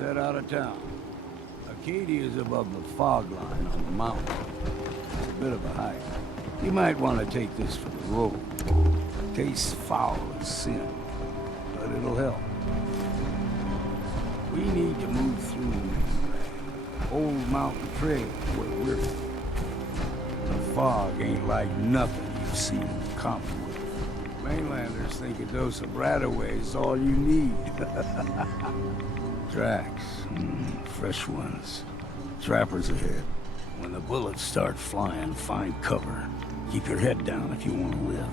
head out of town. Acadia is above the fog line on the mountain. It's a bit of a hike. You might want to take this for the road. Tastes foul as sin, but it'll help. We need to move through the old mountain trail where we're from. The fog ain't like nothing you've seen in comic books. Mainlanders think a dose of Radaway is all you need. Tracks. Fresh ones. Trappers ahead. When the bullets start flying, find cover. Keep your head down if you want to live.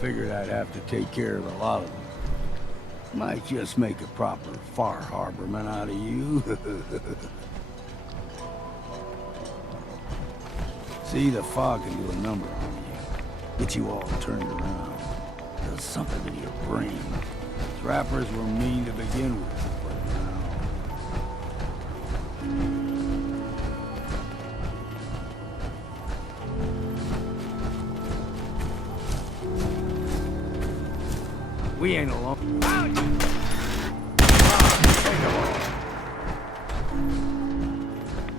Figured I'd have to take care of a lot of them. Might just make a proper Far Harborman out of you. See, the fog can do a number on you. Get you all turned around. Does something in your brain. Trappers were mean to begin with, but now... We ain't alone.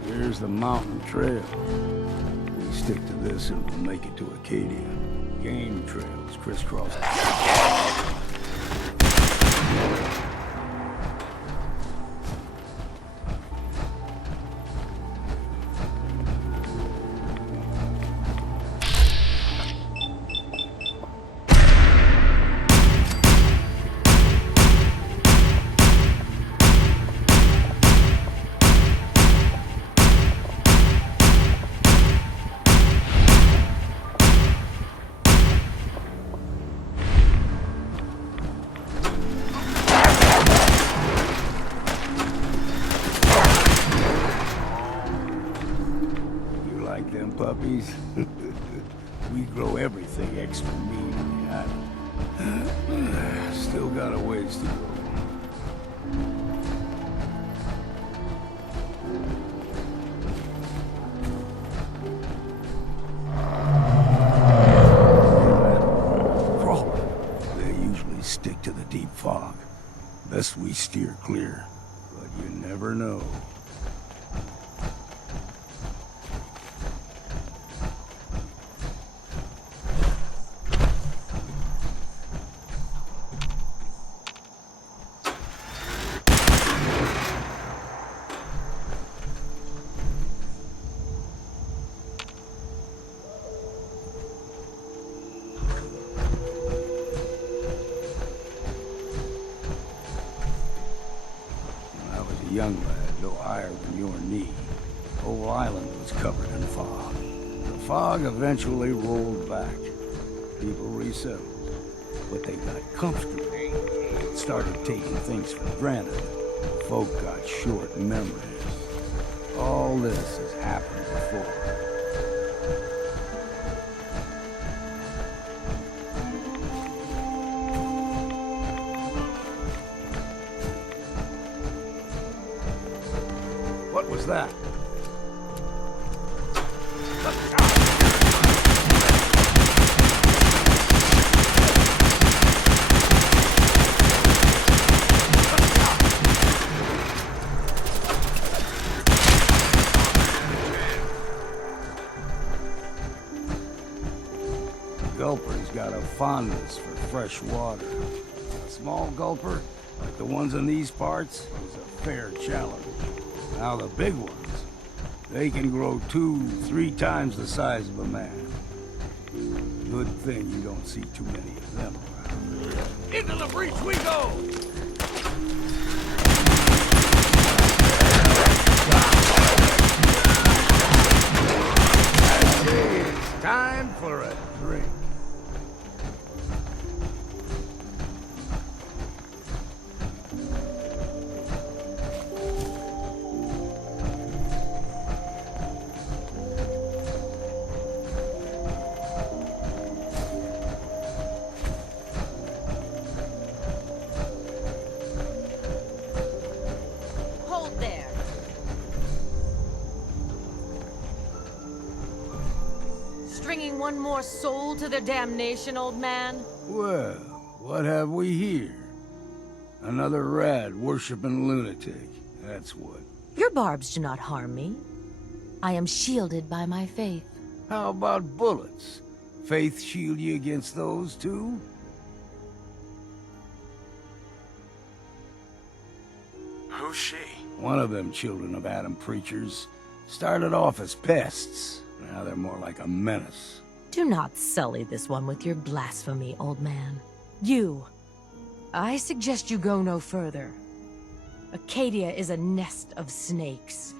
Here's the mountain trail. We stick to this and we'll make it to Acadia. Game trails crisscross. Puppies. We grow everything extra mean on the island. Still got a ways to go. Crawler. They usually stick to the deep fog. Best we steer clear, but you never know. Young lad, no higher than your knee. The whole island was covered in fog. The fog eventually rolled back. People resettled, but they got comfortable. Started taking things for granted. Folk got short memories. All this has happened before. What was that? got a fondness for fresh water. A small gulper, like the ones in these parts, is a fair challenge. Now the big ones, they can grow 2-3 times the size of a man. Good thing you don't see too many of them around. Into the breach we go! It's time for a drink. Hold there. Stringing one more soul to their damnation, old man? Well, what have we here? Another rad worshipping lunatic, that's what. Your barbs do not harm me. I am shielded by my faith. How about bullets? Faith shield you against those too? Who's she? One of them children of Adam preachers started off as pests. Now they're more like a menace. Do not sully this one with your blasphemy, old man. You. I suggest you go no further. Acadia is a nest of snakes.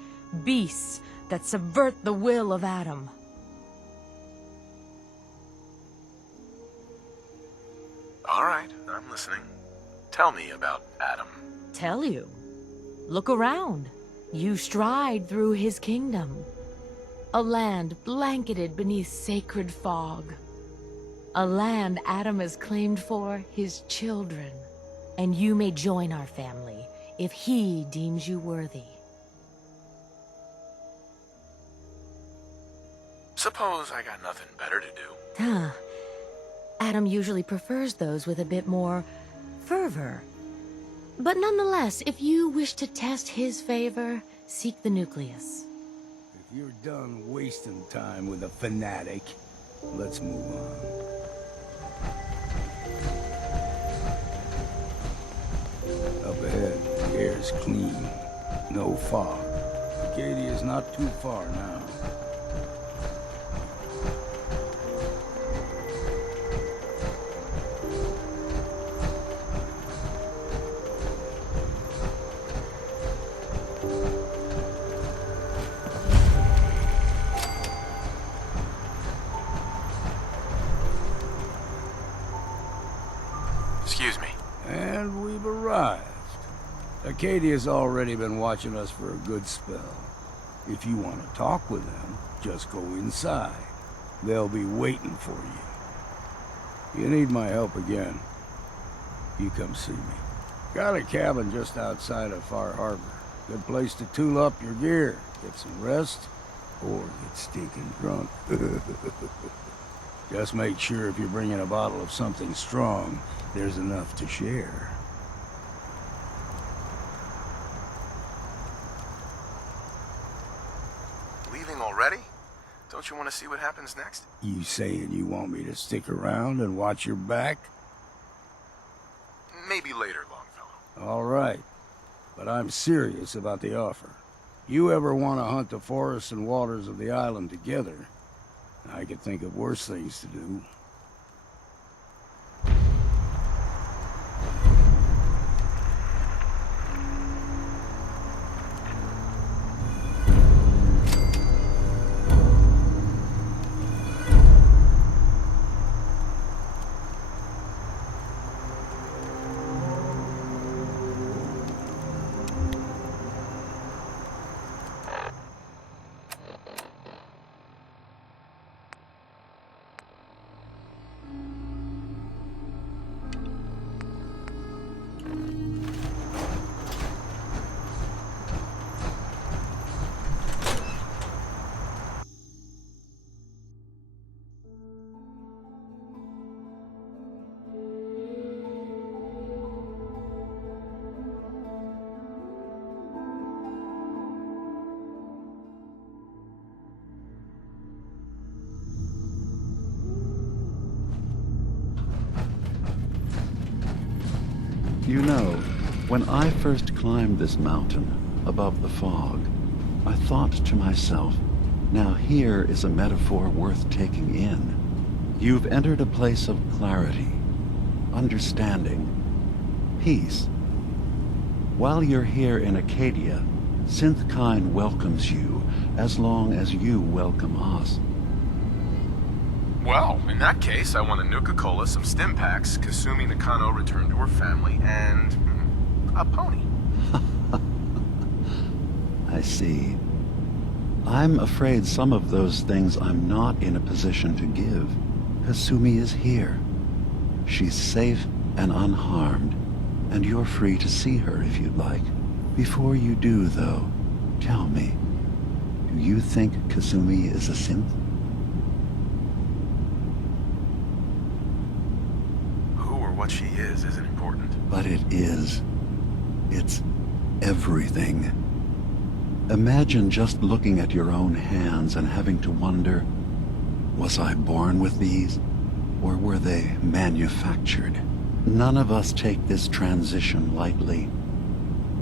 Beasts that subvert the will of Adam. All right, I'm listening. Tell me about Adam. Tell you. Look around. You stride through his kingdom. A land blanketed beneath sacred fog. A land Adam has claimed for his children. And you may join our family if he deems you worthy. Suppose I got nothing better to do. Huh. Adam usually prefers those with a bit more fervor. But nonetheless, if you wish to test his favor, seek the nucleus. If you're done wasting time with a fanatic, let's move on. Up ahead, the air's clean. No fog. Acadia's not too far now. Excuse me. And we've arrived. Acadia's already been watching us for a good spell. If you want to talk with them, just go inside. They'll be waiting for you. You need my help again, you come see me. Got a cabin just outside of Far Harbor. Good place to tool up your gear, get some rest, or get stinking drunk. Just make sure if you're bringing a bottle of something strong, there's enough to share. Leaving already? Don't you want to see what happens next? You saying you want me to stick around and watch your back? Maybe later, Longfellow. All right, but I'm serious about the offer. You ever want to hunt the forests and waters of the island together, I could think of worse things to do. When I first climbed this mountain above the fog, I thought to myself, now here is a metaphor worth taking in. You've entered a place of clarity, understanding, peace. While you're here in Acadia, Synthkind welcomes you as long as you welcome us. Well, in that case, I want a Nuka-Cola, some stim packs, Kasumi Nakano returned to her family, and a pony. I see. I'm afraid some of those things I'm not in a position to give. Kasumi is here. She's safe and unharmed, and you're free to see her if you'd like. Before you do, though, tell me, do you think Kasumi is a synth? Who or what she is isn't important. But it is. It's everything. Imagine just looking at your own hands and having to wonder, was I born with these, or were they manufactured? None of us take this transition lightly.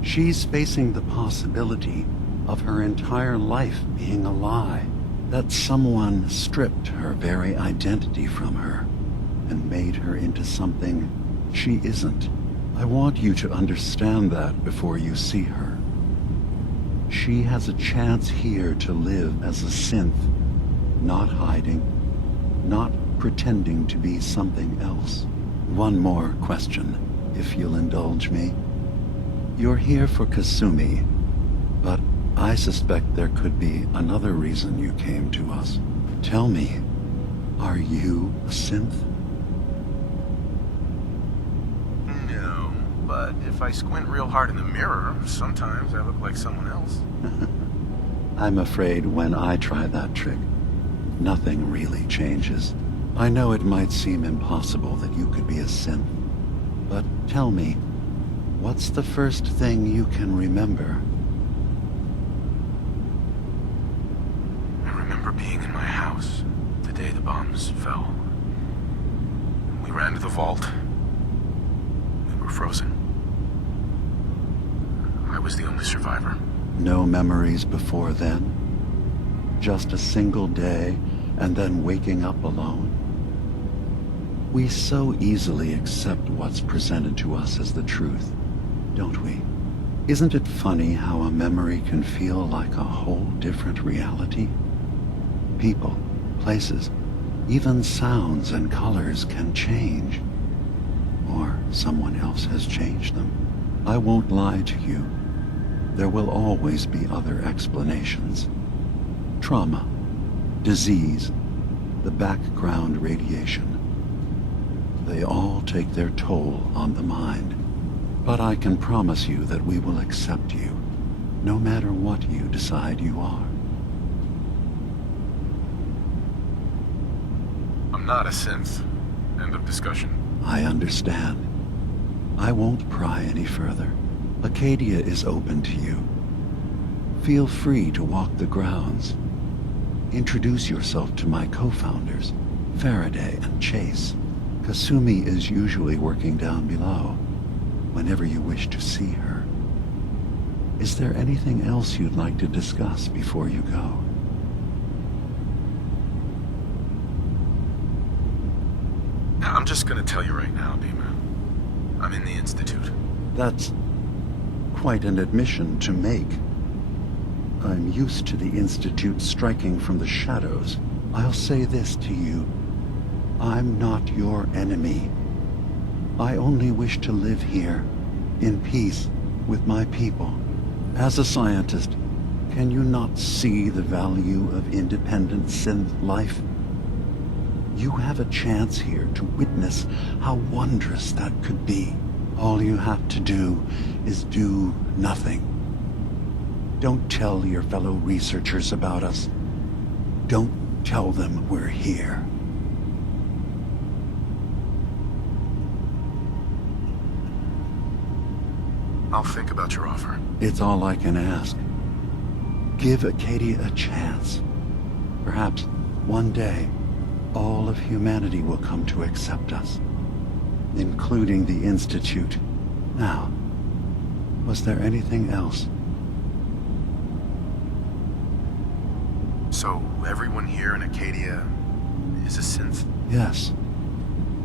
She's facing the possibility of her entire life being a lie, that someone stripped her very identity from her and made her into something she isn't. I want you to understand that before you see her. She has a chance here to live as a synth, not hiding, not pretending to be something else. One more question, if you'll indulge me. You're here for Kasumi, but I suspect there could be another reason you came to us. Tell me, are you a synth? No, but if I squint real hard in the mirror, sometimes I look like someone else. I'm afraid when I try that trick, nothing really changes. I know it might seem impossible that you could be a synth, but tell me, what's the first thing you can remember? I remember being in my house the day the bombs fell. We ran to the vault. We were frozen. I was the only survivor. No memories before then? Just a single day and then waking up alone? We so easily accept what's presented to us as the truth, don't we? Isn't it funny how a memory can feel like a whole different reality? People, places, even sounds and colors can change. Or someone else has changed them. I won't lie to you. There will always be other explanations. Trauma, disease, the background radiation. They all take their toll on the mind. But I can promise you that we will accept you, no matter what you decide you are. I'm not a synth. End of discussion. I understand. I won't pry any further. Acadia is open to you. Feel free to walk the grounds. Introduce yourself to my co-founders, Faraday and Chase. Kasumi is usually working down below, whenever you wish to see her. Is there anything else you'd like to discuss before you go? I'm just gonna tell you right now, Bima. I'm in the Institute. That's quite an admission to make. I'm used to the Institute striking from the shadows. I'll say this to you. I'm not your enemy. I only wish to live here, in peace, with my people. As a scientist, can you not see the value of independent synth life? You have a chance here to witness how wondrous that could be. All you have to do is do nothing. Don't tell your fellow researchers about us. Don't tell them we're here. I'll think about your offer. It's all I can ask. Give Acadia a chance. Perhaps one day, all of humanity will come to accept us, including the Institute. Now, Was there anything else? So, everyone here in Acadia is a synth? Yes.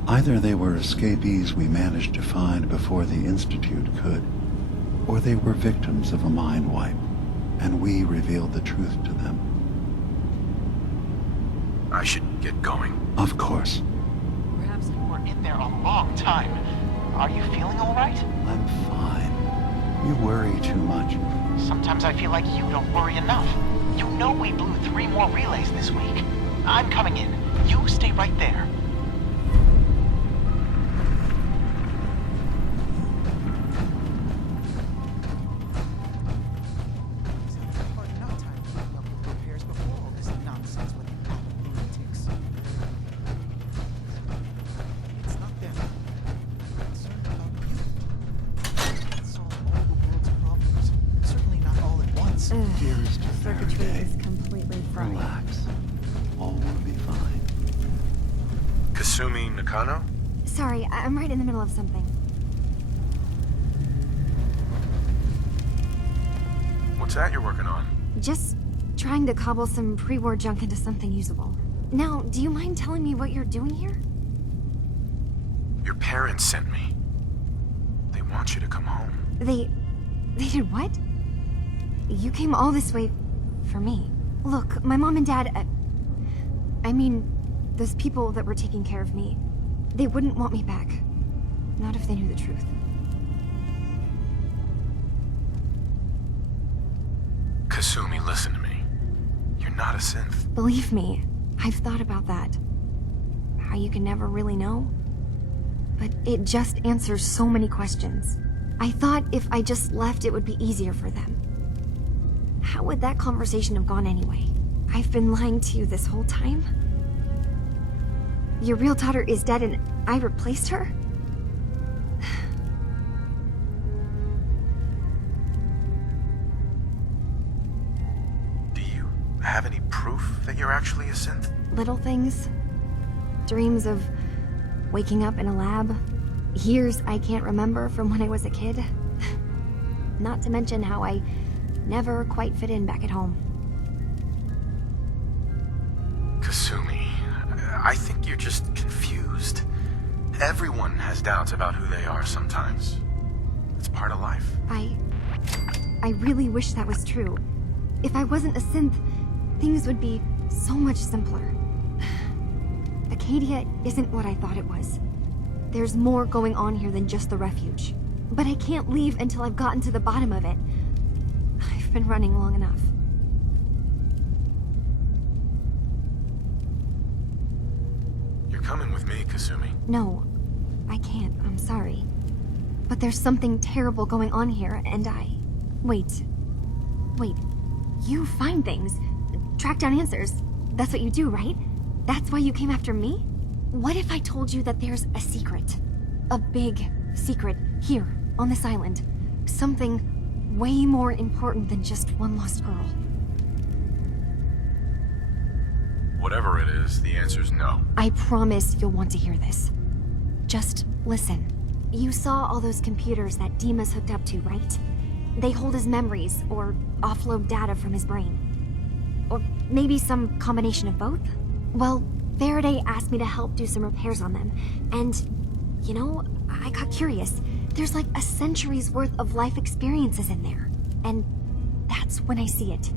Either they were escapees we managed to find before the Institute could, or they were victims of a mind wipe, and we revealed the truth to them. I should get going. Of course. Perhaps you were in there a long time. Are you feeling all right? I'm fine. You worry too much. Sometimes I feel like you don't worry enough. You know we blew 3 more relays this week. I'm coming in. You stay right there. Here's to Circuitry Faraday. is completely fried. Relax. All will be fine. Kasumi Nakano? Sorry, I'm right in the middle of something. What's that you're working on? Just trying to cobble some pre-war junk into something usable. Now, do you mind telling me what you're doing here? Your parents sent me. They want you to come home. They did what? You came all this way for me. Look, my mom and dad, I mean, those people that were taking care of me, they wouldn't want me back. Not if they knew the truth. Kasumi, listen to me. You're not a synth. Believe me, I've thought about that. How you can never really know. But it just answers so many questions. I thought if I just left, it would be easier for them. How would that conversation have gone anyway? I've been lying to you this whole time? Your real daughter is dead and I replaced her? Do you have any proof that you're actually a synth? Little things. Dreams of waking up in a lab. Years I can't remember from when I was a kid. Not to mention how I never quite fit in back at home. Kasumi, I think you're just confused. Everyone has doubts about who they are sometimes. It's part of life. I really wish that was true. If I wasn't a synth, things would be so much simpler. Acadia isn't what I thought it was. There's more going on here than just the refuge. But I can't leave until I've gotten to the bottom of it. I've been running long enough. You're coming with me, Kasumi. No, I can't. I'm sorry. But there's something terrible going on here, and Wait. You find things. Track down answers. That's what you do, right? That's why you came after me? What if I told you that there's a secret? A big secret here, on this island. Something way more important than just one lost girl. Whatever it is, the answer's no. I promise you'll want to hear this. Just listen. You saw all those computers that Dima's hooked up to, right? They hold his memories, or offload data from his brain. Or maybe some combination of both? Well, Faraday asked me to help do some repairs on them, and, you know, I got curious. There's like a century's worth of life experiences in there. And that's when I see it.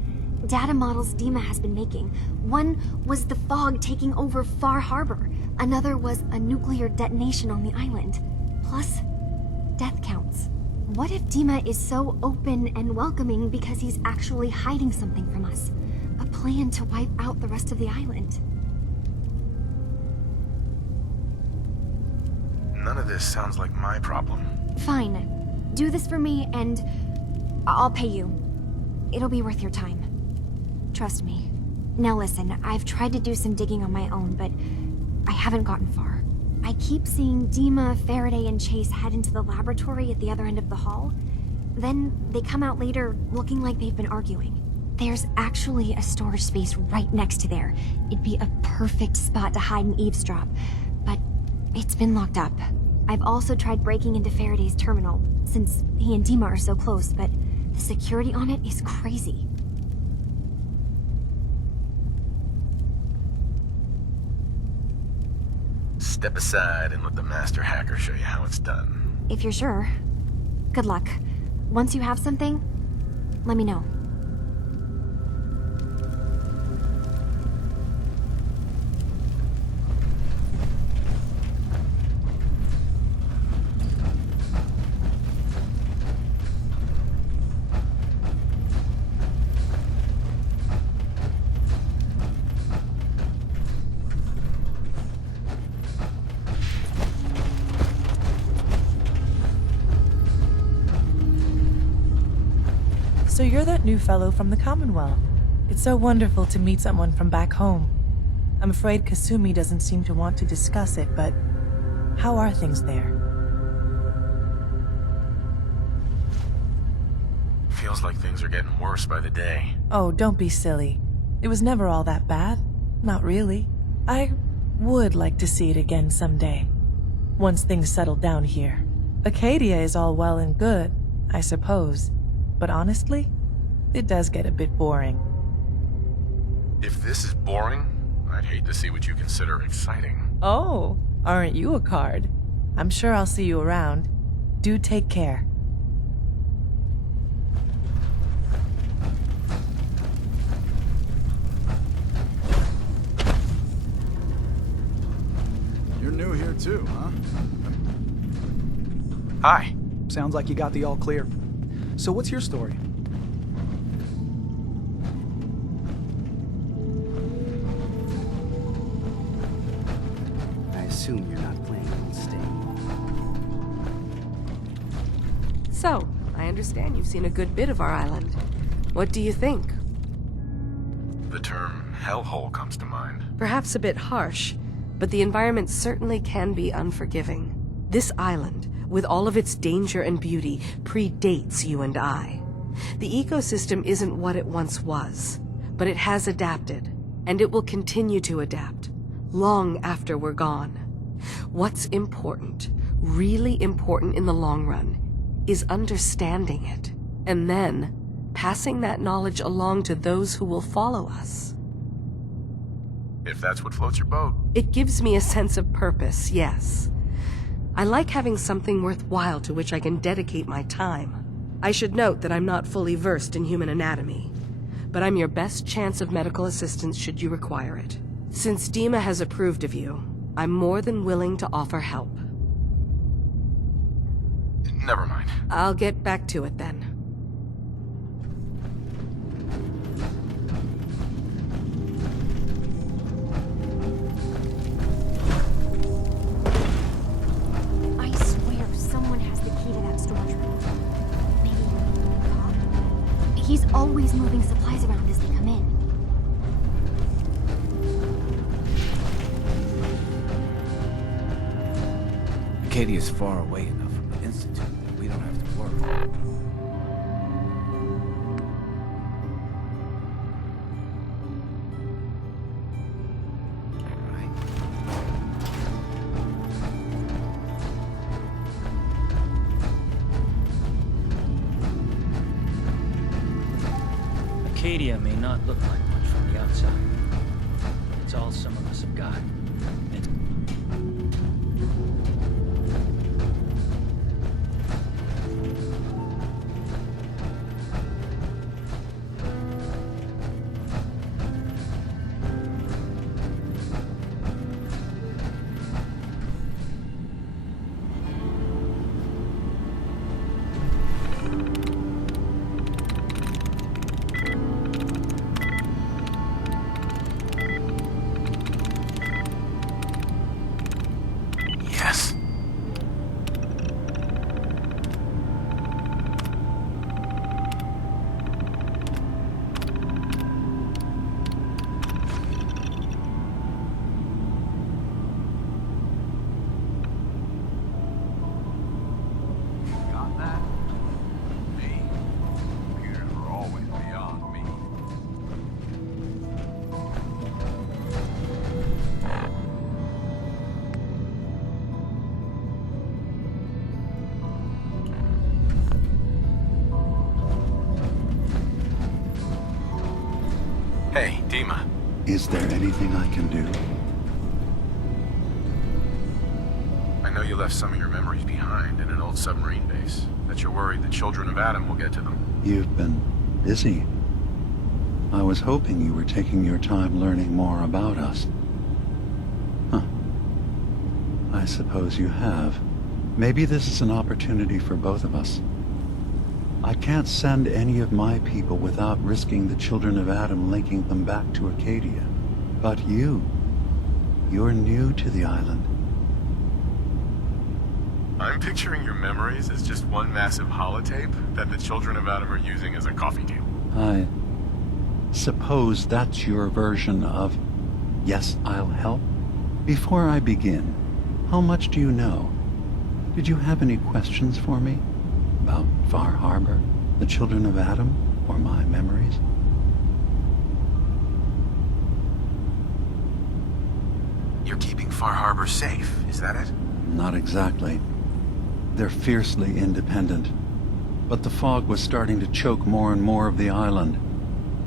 Data models Dima has been making. One was the fog taking over Far Harbor. Another was a nuclear detonation on the island. Plus, death counts. What if Dima is so open and welcoming because he's actually hiding something from us? A plan to wipe out the rest of the island. None of this sounds like my problem. Fine. Do this for me and I'll pay you. It'll be worth your time. Trust me. Now listen, I've tried to do some digging on my own, but I haven't gotten far. I keep seeing Dima, Faraday, and Chase head into the laboratory at the other end of the hall. Then they come out later looking like they've been arguing. There's actually a storage space right next to there. It'd be a perfect spot to hide and eavesdrop, but it's been locked up. I've also tried breaking into Faraday's terminal, since he and Dima are so close, but the security on it is crazy. Step aside and let the master hacker show you how it's done. If you're sure. Good luck. Once you have something, let me know. So you're that new fellow from the Commonwealth. It's so wonderful to meet someone from back home. I'm afraid Kasumi doesn't seem to want to discuss it, but how are things there? Feels like things are getting worse by the day. Oh, don't be silly. It was never all that bad. Not really. I would like to see it again someday. Once things settle down here. Acadia is all well and good, I suppose. But honestly, it does get a bit boring. If this is boring, I'd hate to see what you consider exciting. Oh, aren't you a card? I'm sure I'll see you around. Do take care. You're new here too, huh? Hi. Sounds like you got the all clear. So what's your story? I assume you're not planning on staying. So, I understand you've seen a good bit of our island. What do you think? The term hellhole comes to mind. Perhaps a bit harsh, but the environment certainly can be unforgiving. This island, with all of its danger and beauty, predates you and I. The ecosystem isn't what it once was, but it has adapted, and it will continue to adapt, long after we're gone. What's important, really important in the long run, is understanding it, and then passing that knowledge along to those who will follow us. If that's what floats your boat. It gives me a sense of purpose, yes. I like having something worthwhile to which I can dedicate my time. I should note that I'm not fully versed in human anatomy, but I'm your best chance of medical assistance should you require it. Since Dima has approved of you, I'm more than willing to offer help. Never mind. I'll get back to it then. I swear someone has the key to that storage room. Maybe the cop. He's always moving supplies around as they come in. Acadia's far away enough from the Institute that we don't have to worry. Acadia may not look like much from the outside. It's all some of us have got. Hey, Dima. Is there anything I can do? I know you left some of your memories behind in an old submarine base. That you're worried the children of Adam will get to them. You've been busy. I was hoping you were taking your time learning more about us. Huh. I suppose you have. Maybe this is an opportunity for both of us. I can't send any of my people without risking the children of Adam linking them back to Acadia. But you're new to the island. I'm picturing your memories as just one massive holotape that the children of Adam are using as a coffee table. I suppose that's your version of, yes, I'll help? Before I begin, how much do you know? Did you have any questions for me? About Far Harbor, the children of Adam, or my memories? You're keeping Far Harbor safe, is that it? Not exactly. They're fiercely independent. But the fog was starting to choke more and more of the island.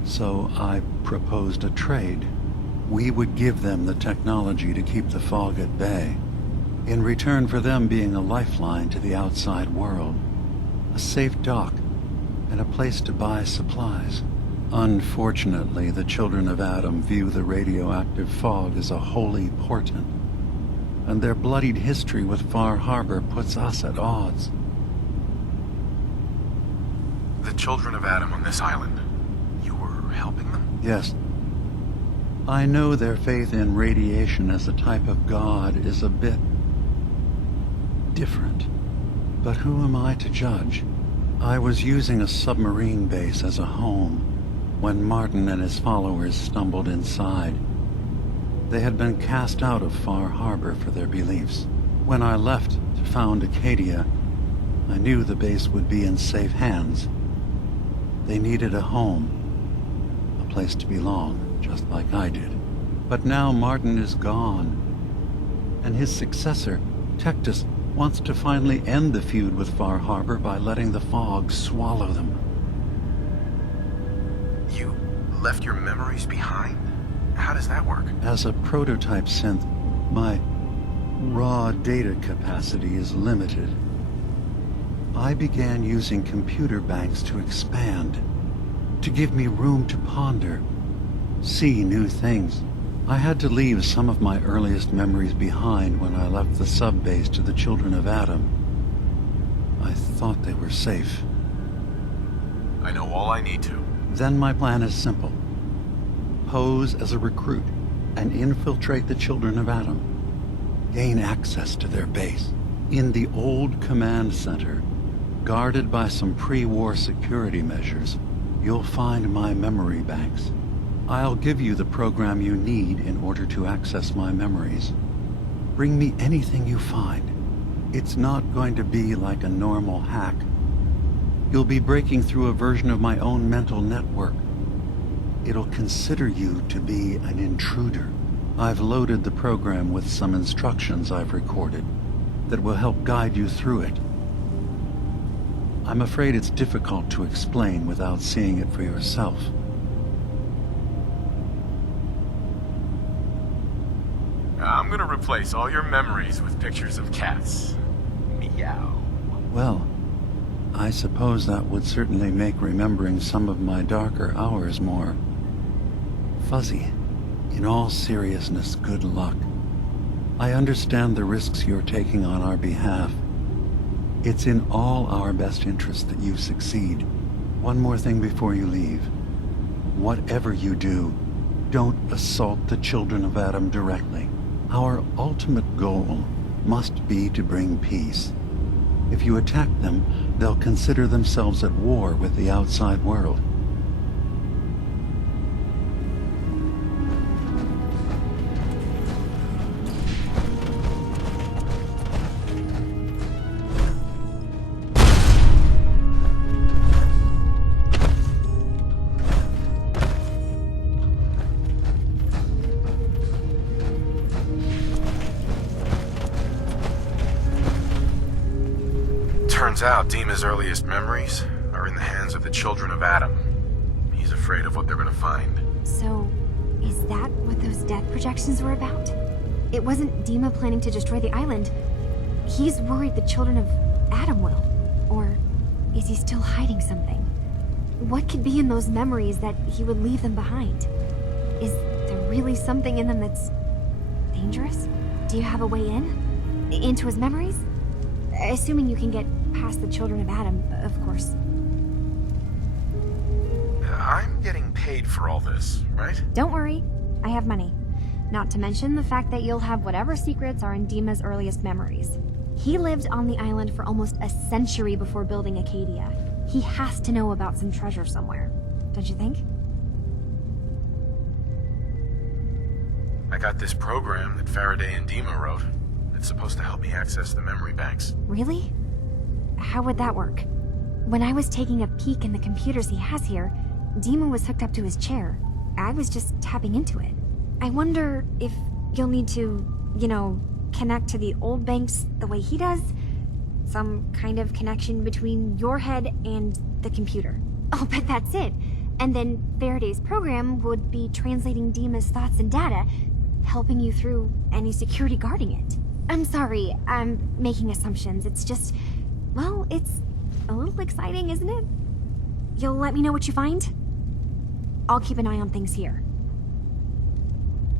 So I proposed a trade. We would give them the technology to keep the fog at bay, in return for them being a lifeline to the outside world, a safe dock, and a place to buy supplies. Unfortunately, the children of Adam view the radioactive fog as a holy portent, and their bloodied history with Far Harbor puts us at odds. The children of Adam on this island, you were helping them? Yes. I know their faith in radiation as a type of god is a bit different. But who am I to judge? I was using a submarine base as a home when Martin and his followers stumbled inside. They had been cast out of Far Harbor for their beliefs. When I left to found Acadia, I knew the base would be in safe hands. They needed a home, a place to belong, just like I did. But now Martin is gone, and his successor, Tectus, wants to finally end the feud with Far Harbor by letting the fog swallow them. You left your memories behind? How does that work? As a prototype synth, my raw data capacity is limited. I began using computer banks to expand, to give me room to ponder, see new things. I had to leave some of my earliest memories behind when I left the sub-base to the children of Adam. I thought they were safe. I know all I need to. Then my plan is simple. Pose as a recruit and infiltrate the children of Adam. Gain access to their base. In the old command center, guarded by some pre-war security measures, you'll find my memory banks. I'll give you the program you need in order to access my memories. Bring me anything you find. It's not going to be like a normal hack. You'll be breaking through a version of my own mental network. It'll consider you to be an intruder. I've loaded the program with some instructions I've recorded that will help guide you through it. I'm afraid it's difficult to explain without seeing it for yourself. I'm gonna replace all your memories with pictures of cats. Meow. Well, I suppose that would certainly make remembering some of my darker hours more fuzzy. In all seriousness, good luck. I understand the risks you're taking on our behalf. It's in all our best interest that you succeed. One more thing before you leave. Whatever you do, don't assault the children of Adam directly. Our ultimate goal must be to bring peace. If you attack them, they'll consider themselves at war with the outside world. Turns out Dima's earliest memories are in the hands of the children of Adam. He's afraid of what they're gonna find. So, is that what those death projections were about? It wasn't Dima planning to destroy the island. He's worried the children of Adam will. Or is he still hiding something? What could be in those memories that he would leave them behind? Is there really something in them that's dangerous? Do you have a way in? Into his memories? Assuming you can get past the children of Adam, of course. I'm getting paid for all this, right? Don't worry, I have money. Not to mention the fact that you'll have whatever secrets are in Dima's earliest memories. He lived on the island for almost a century before building Acadia. He has to know about some treasure somewhere, don't you think? I got this program that Faraday and Dima wrote. It's supposed to help me access the memory banks. Really? How would that work? When I was taking a peek in the computers he has here, Dima was hooked up to his chair. I was just tapping into it. I wonder if you'll need to, connect to the old banks the way he does? Some kind of connection between your head and the computer. Oh, but that's it. And then Faraday's program would be translating Dima's thoughts and data, helping you through any security guarding it. I'm sorry, I'm making assumptions. It's just, well, it's a little exciting, isn't it? You'll let me know what you find? I'll keep an eye on things here.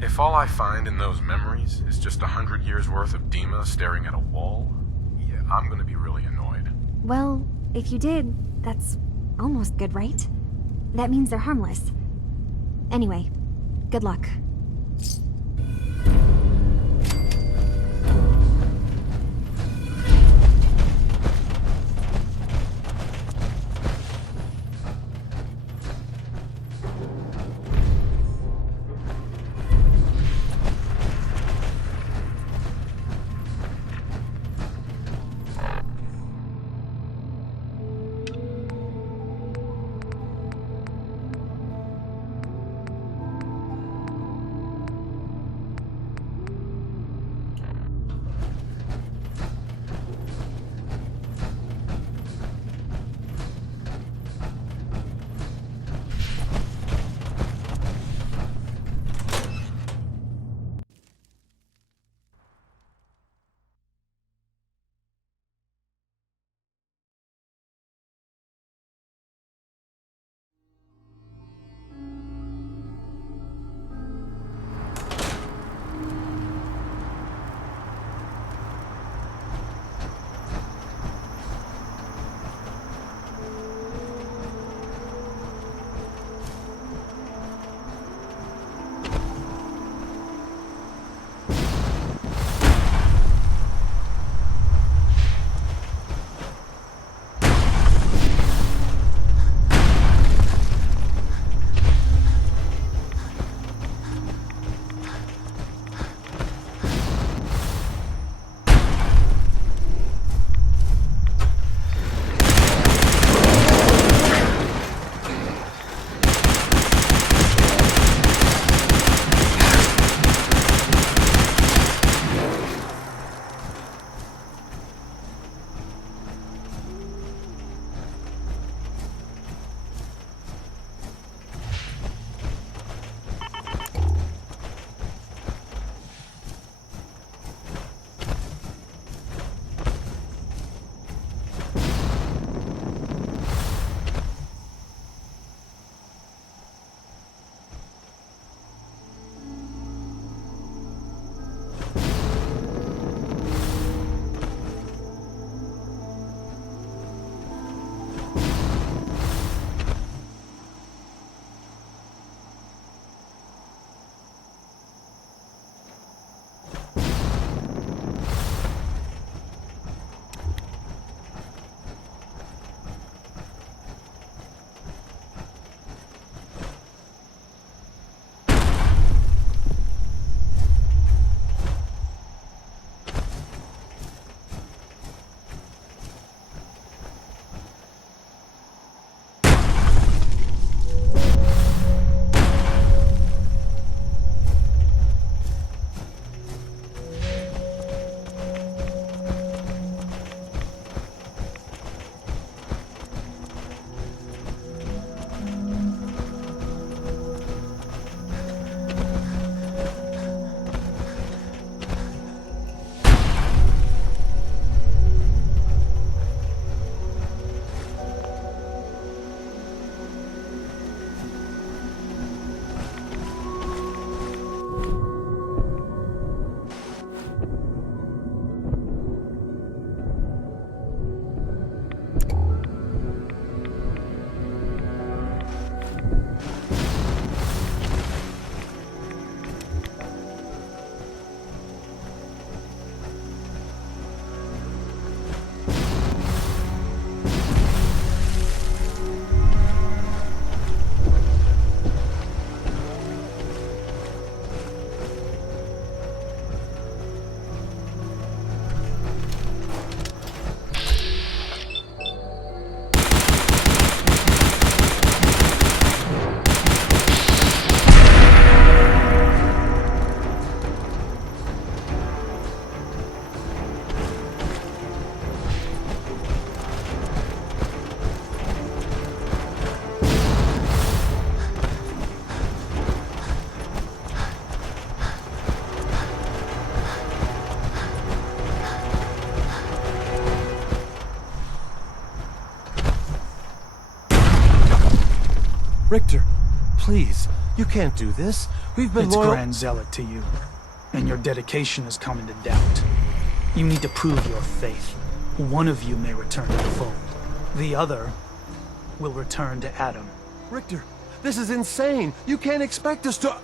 If all I find in those memories is just 100 years worth of Dima staring at a wall, yeah, I'm gonna be really annoyed. Well, if you did, that's almost good, right? That means they're harmless. Anyway, good luck. Richter, please, you can't do this. We've been It's loyal- Grand Zealot to you, and your dedication has come into doubt. You need to prove your faith. One of you may return to the fold. The other will return to Adam. Richter, this is insane. You can't expect us to...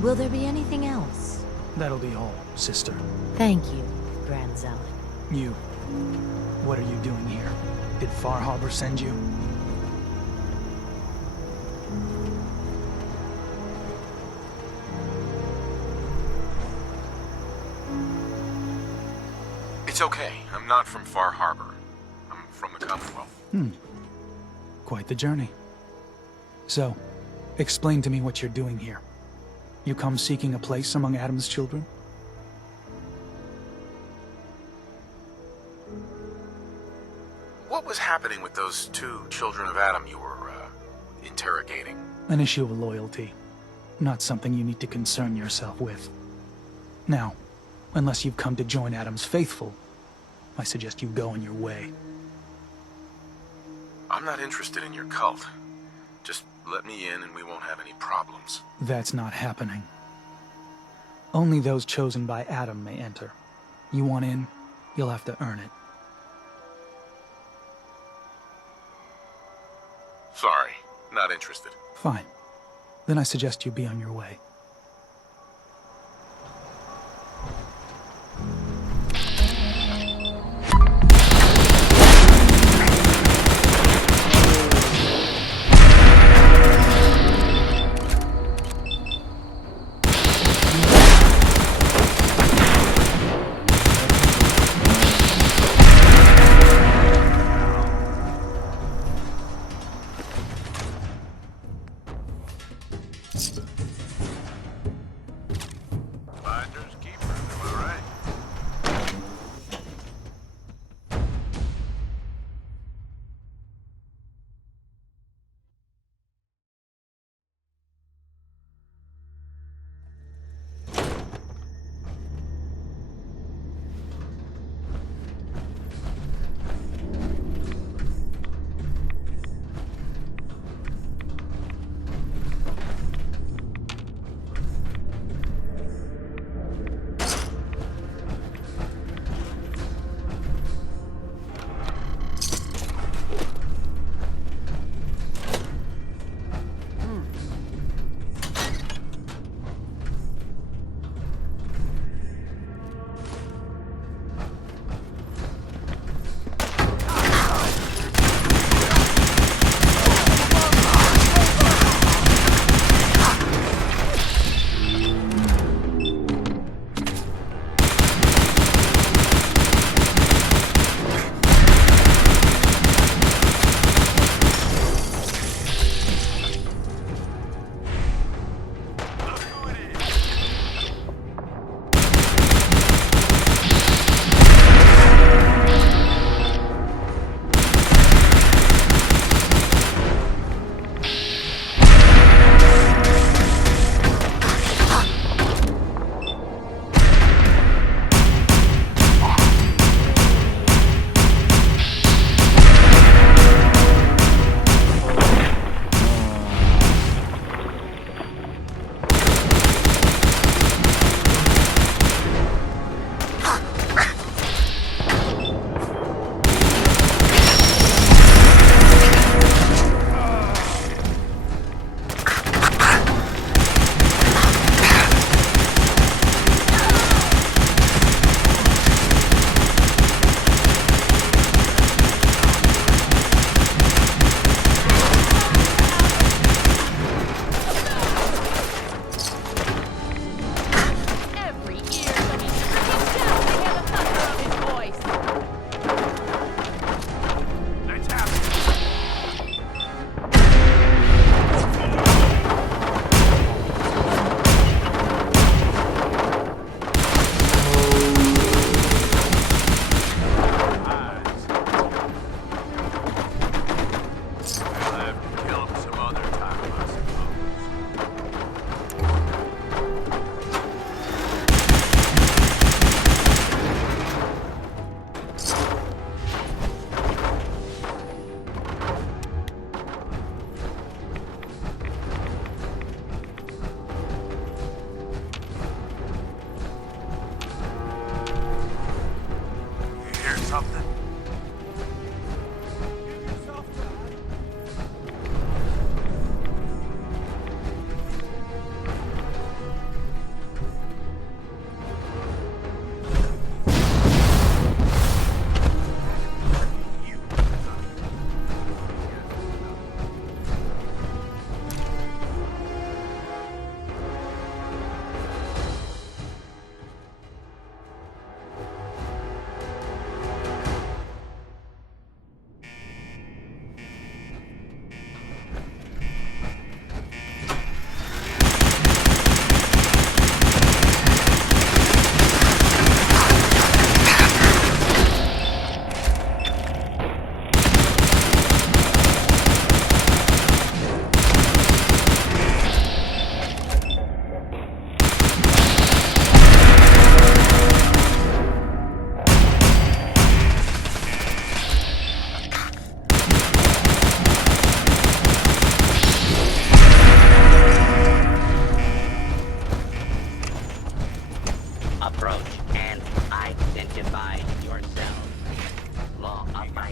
Will there be anything else? That'll be all, sister. Thank you, Grand Zealot. You, what are you doing here? Did Far Harbor send you? It's okay. I'm not from Far Harbor. I'm from the Commonwealth. Quite the journey. So, explain to me what you're doing here. You come seeking a place among Adam's children? What was happening with those two children of Adam you were, interrogating? An issue of loyalty. Not something you need to concern yourself with. Now, unless you've come to join Adam's faithful, I suggest you go on your way. I'm not interested in your cult. Just let me in and we won't have any problems. That's not happening. Only those chosen by Adam may enter. You want in, you'll have to earn it. Sorry, not interested. Fine. Then I suggest you be on your way.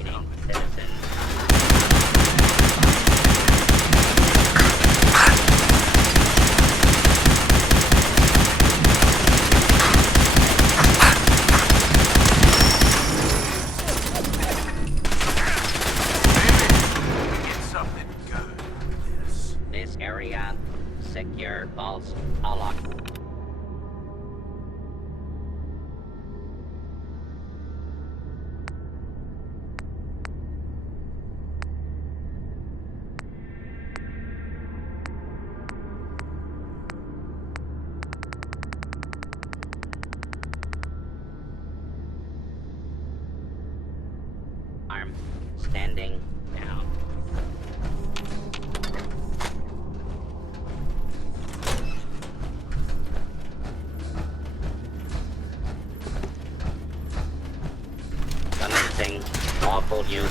law-abiding citizens. This area, secure vaults, unlocked. Arm standing down. Commencing lawful use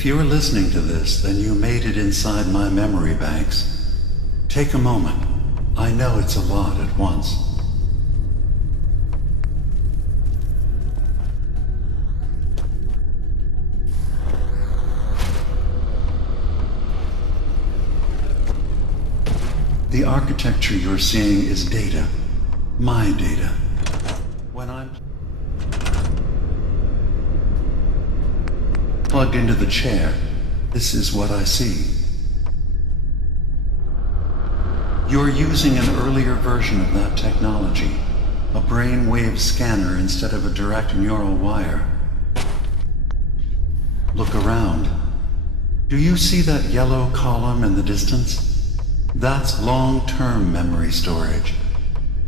If you're listening to this, then you made it inside my memory banks. Take a moment. I know it's a lot at once. The architecture you're seeing is data. My data. When I'm plugged into the chair, this is what I see. You're using an earlier version of that technology, a brainwave scanner instead of a direct neural wire. Look around. Do you see that yellow column in the distance? That's long-term memory storage.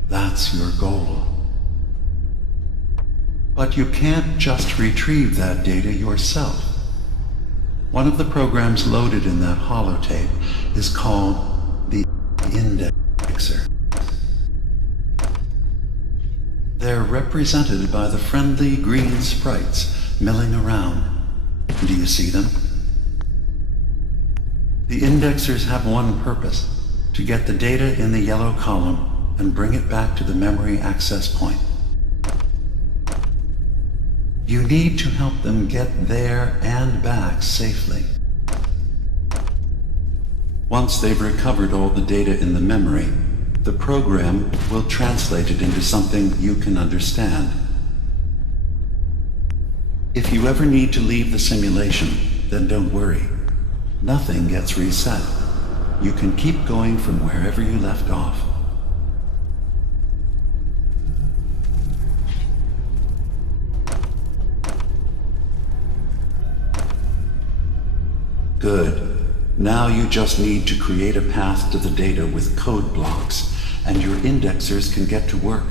That's your goal. But you can't just retrieve that data yourself. One of the programs loaded in that holotape is called the indexer. They're represented by the friendly green sprites milling around. Do you see them? The indexers have one purpose: to get the data in the yellow column and bring it back to the memory access point. You need to help them get there and back safely. Once they've recovered all the data in the memory, the program will translate it into something you can understand. If you ever need to leave the simulation, then don't worry. Nothing gets reset. You can keep going from wherever you left off. Good. Now you just need to create a path to the data with code blocks, and your indexers can get to work.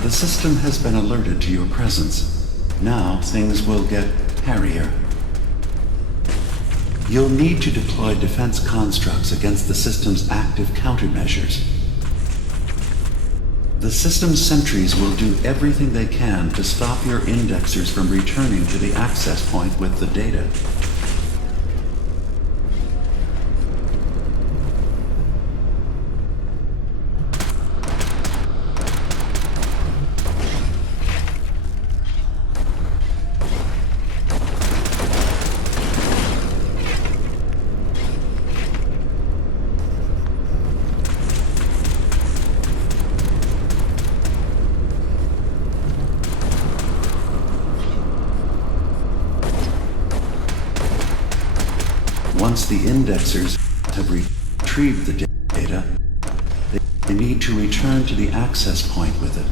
The system has been alerted to your presence. Now things will get hairier. You'll need to deploy defense constructs against the system's active countermeasures. The system's sentries will do everything they can to stop your indexers from returning to the access point with the data. Once the indexers have retrieved the data, they need to return to the access point with it.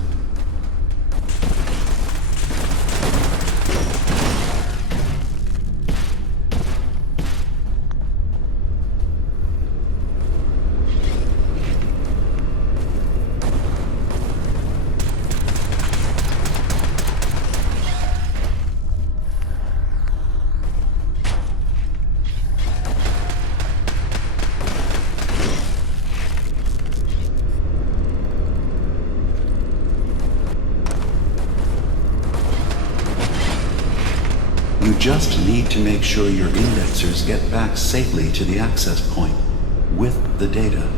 You just need to make sure your indexers get back safely to the access point with the data.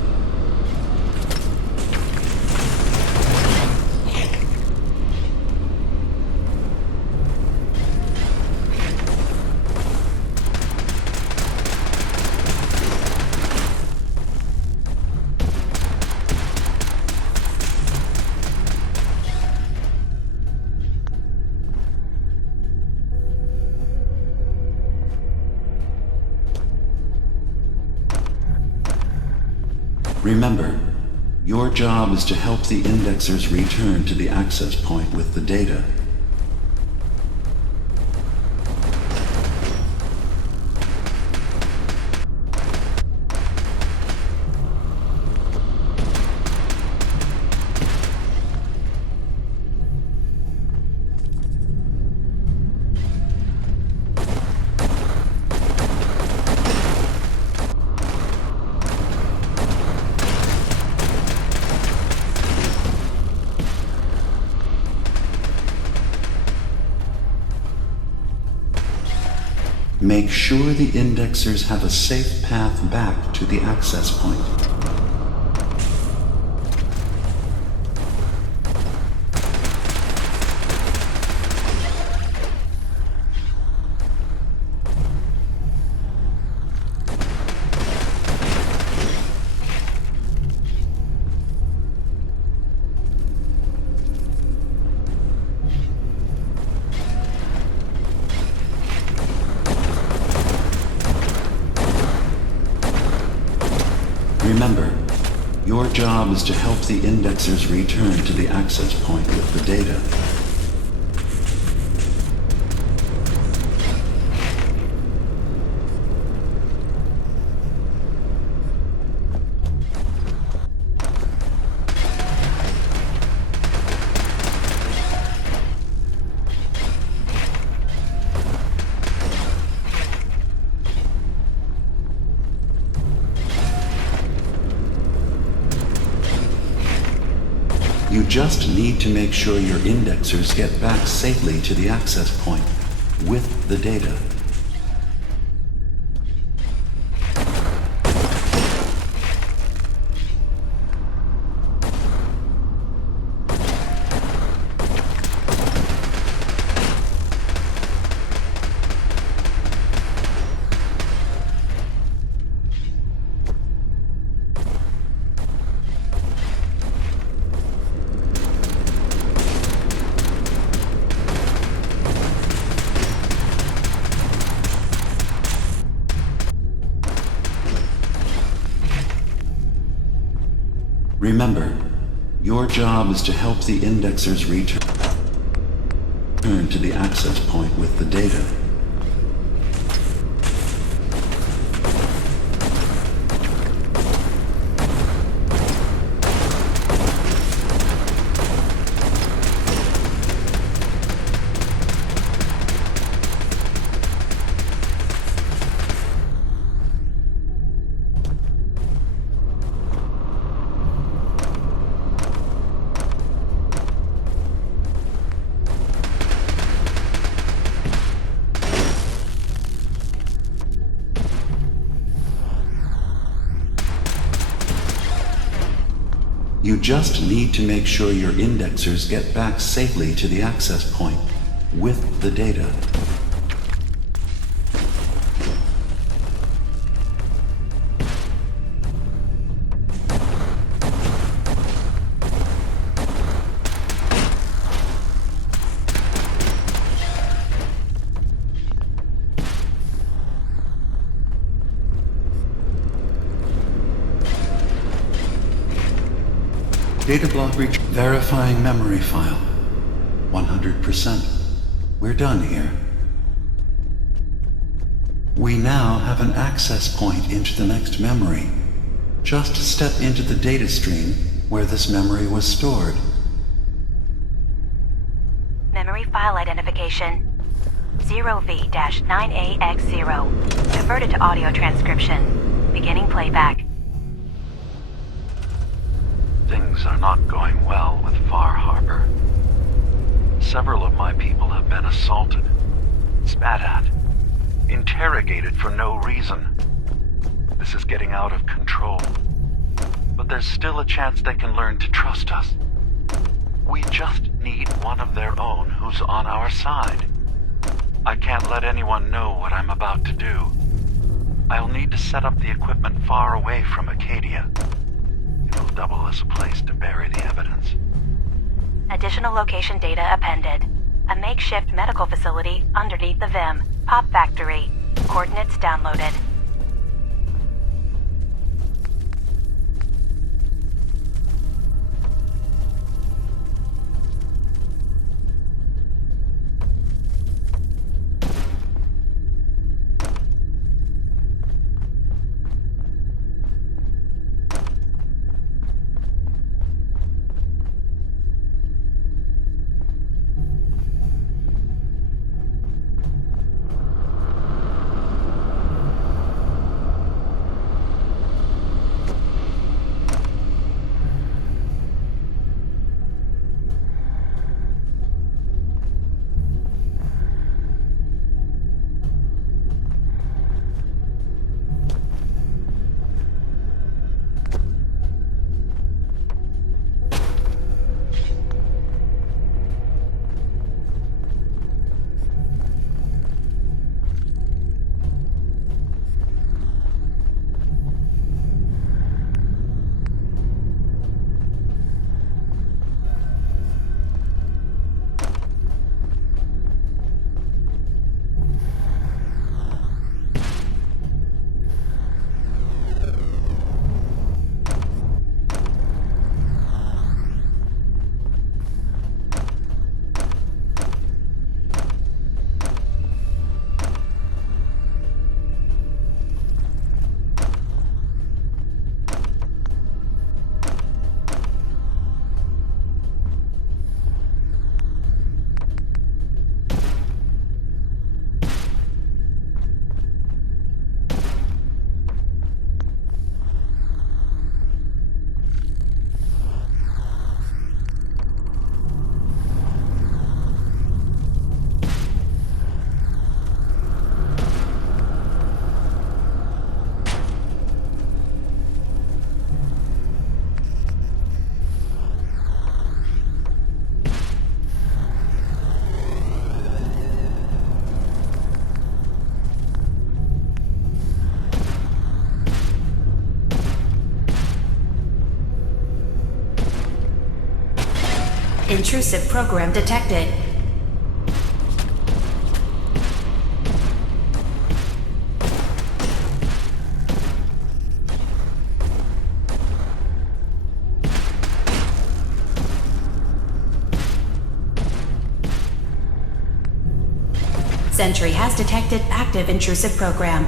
Remember, your job is to help the indexers return to the access point with the data. Make sure the indexers have a safe path back to the access point. Remember, your job is to help the indexers return to the access point with the data. just need to make sure your indexers get back safely to the access point with the data. Remember, your job is to help the indexers return to the access point with the data. You just need to make sure your indexers get back safely to the access point with the data. Data block reach. Verifying memory file. 100%. We're done here. We now have an access point into the next memory. Just step into the data stream where this memory was stored. Memory file identification 0V-9AX0. Converted to audio transcription. Beginning playback. Things are not going well with Far Harbor. Several of my people have been assaulted, spat at, interrogated for no reason. This is getting out of control. But there's still a chance they can learn to trust us. We just need one of their own who's on our side. I can't let anyone know what I'm about to do. I'll need to set up the equipment far away from Acadia. It'll double as a place to bury the evidence. Additional location data appended. A makeshift medical facility underneath the VIM. Pop factory. Coordinates downloaded. Intrusive program detected. Sentry has detected active intrusive program.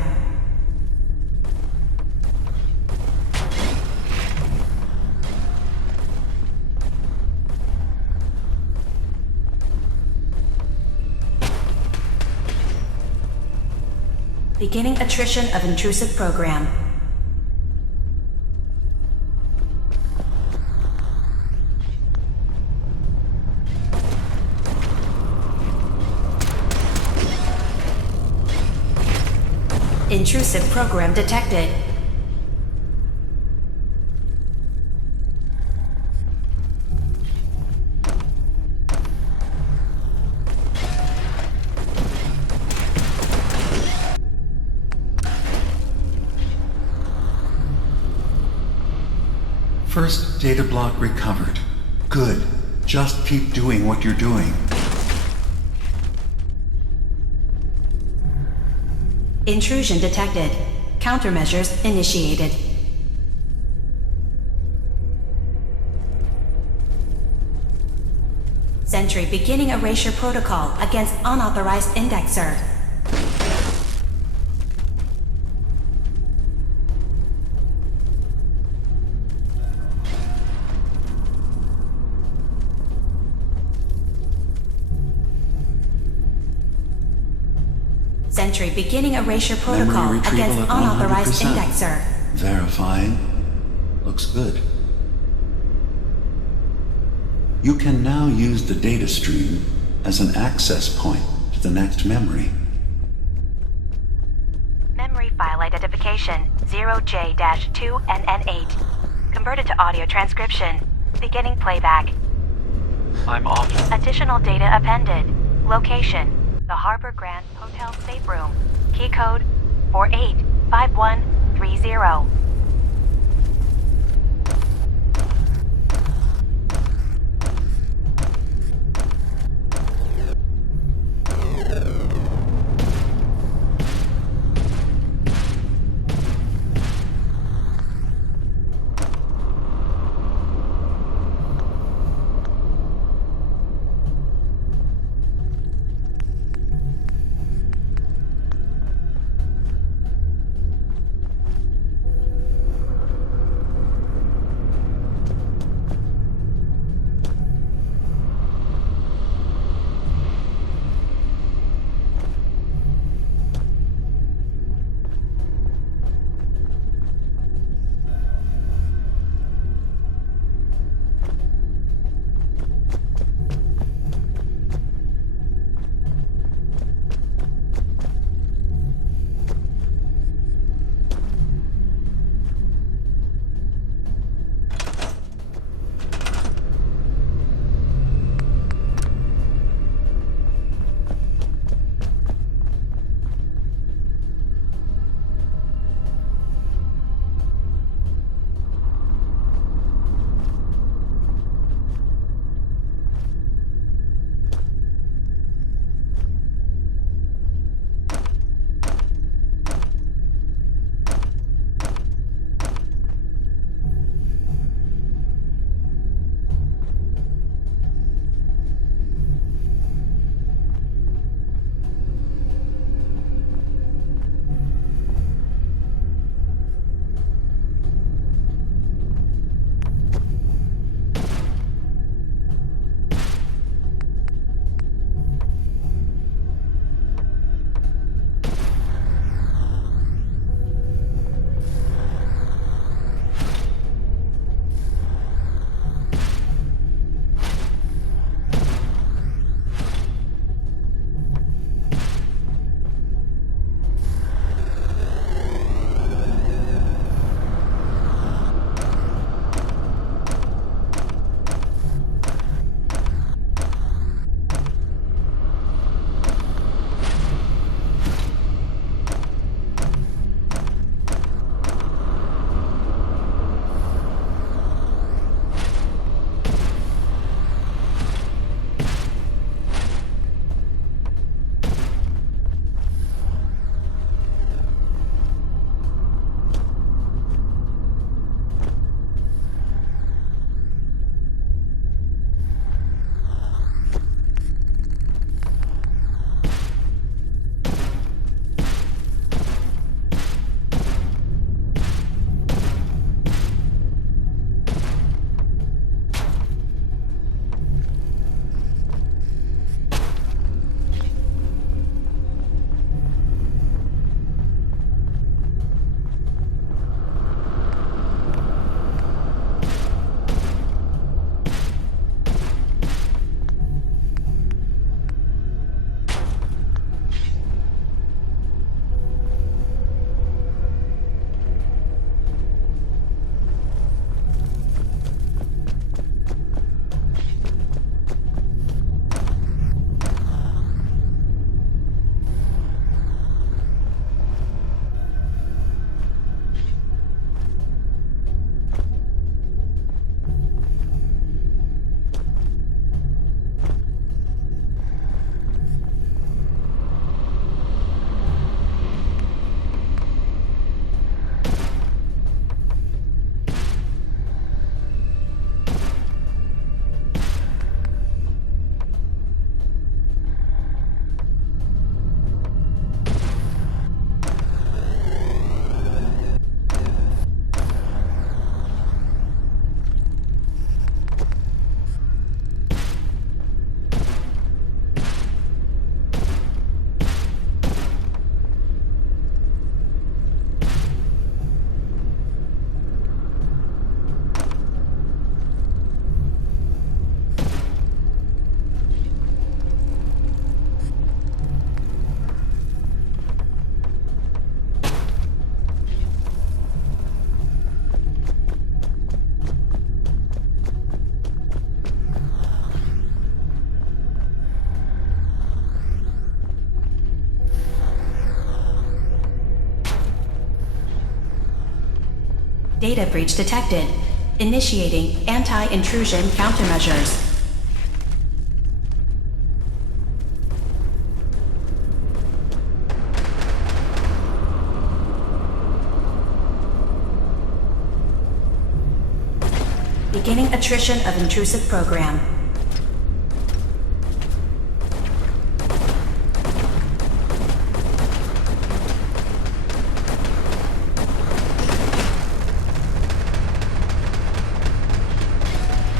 Beginning attrition of intrusive program. Intrusive program detected. First data block recovered. Good. Just keep doing what you're doing. Intrusion detected. Countermeasures initiated. Sentry beginning erasure protocol against unauthorized indexer. Sentry beginning erasure protocol against unauthorized indexer. Verifying. Looks good. You can now use the data stream as an access point to the next memory. Memory file identification 0J-2NN8. Converted to audio transcription. Beginning playback. I'm off. Additional data appended. Location: the Harbor Grand Hotel stateroom. Key code 485130. Data breach detected. Initiating anti-intrusion countermeasures. Beginning attrition of intrusive program.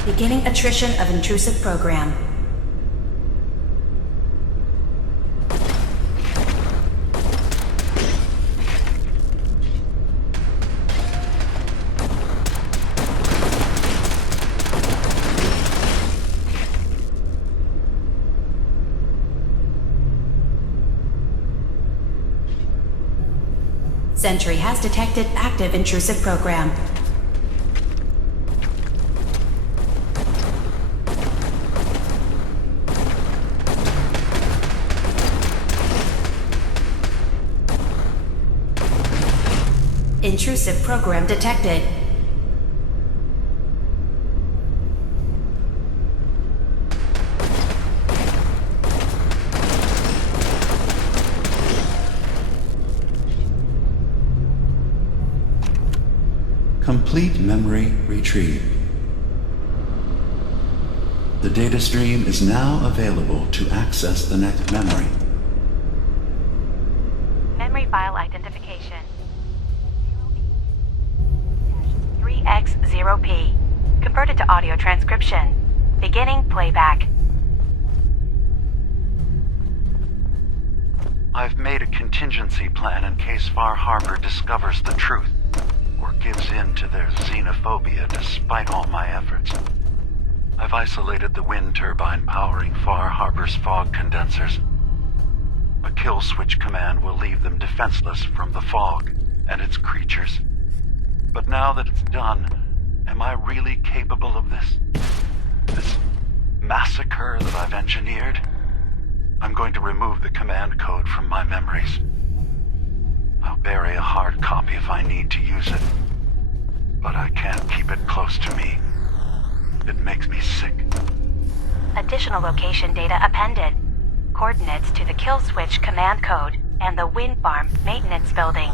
Beginning attrition of intrusive program. Sentry has detected active intrusive program. Intrusive program detected. Complete memory retrieved. The data stream is now available to access the next memory. Memory file identification. 3X0P. Converted to audio transcription. Beginning playback. I've made a contingency plan in case Far Harbor discovers the truth, or gives in to their xenophobia despite all my efforts. I've isolated the wind turbine powering Far Harbor's fog condensers. A kill switch command will leave them defenseless from the fog and its creatures. But now that it's done, am I really capable of this? This massacre that I've engineered? I'm going to remove the command code from my memories. I'll bury a hard copy if I need to use it. But I can't keep it close to me. It makes me sick. Additional location data appended. Coordinates to the kill switch command code and the wind farm maintenance building.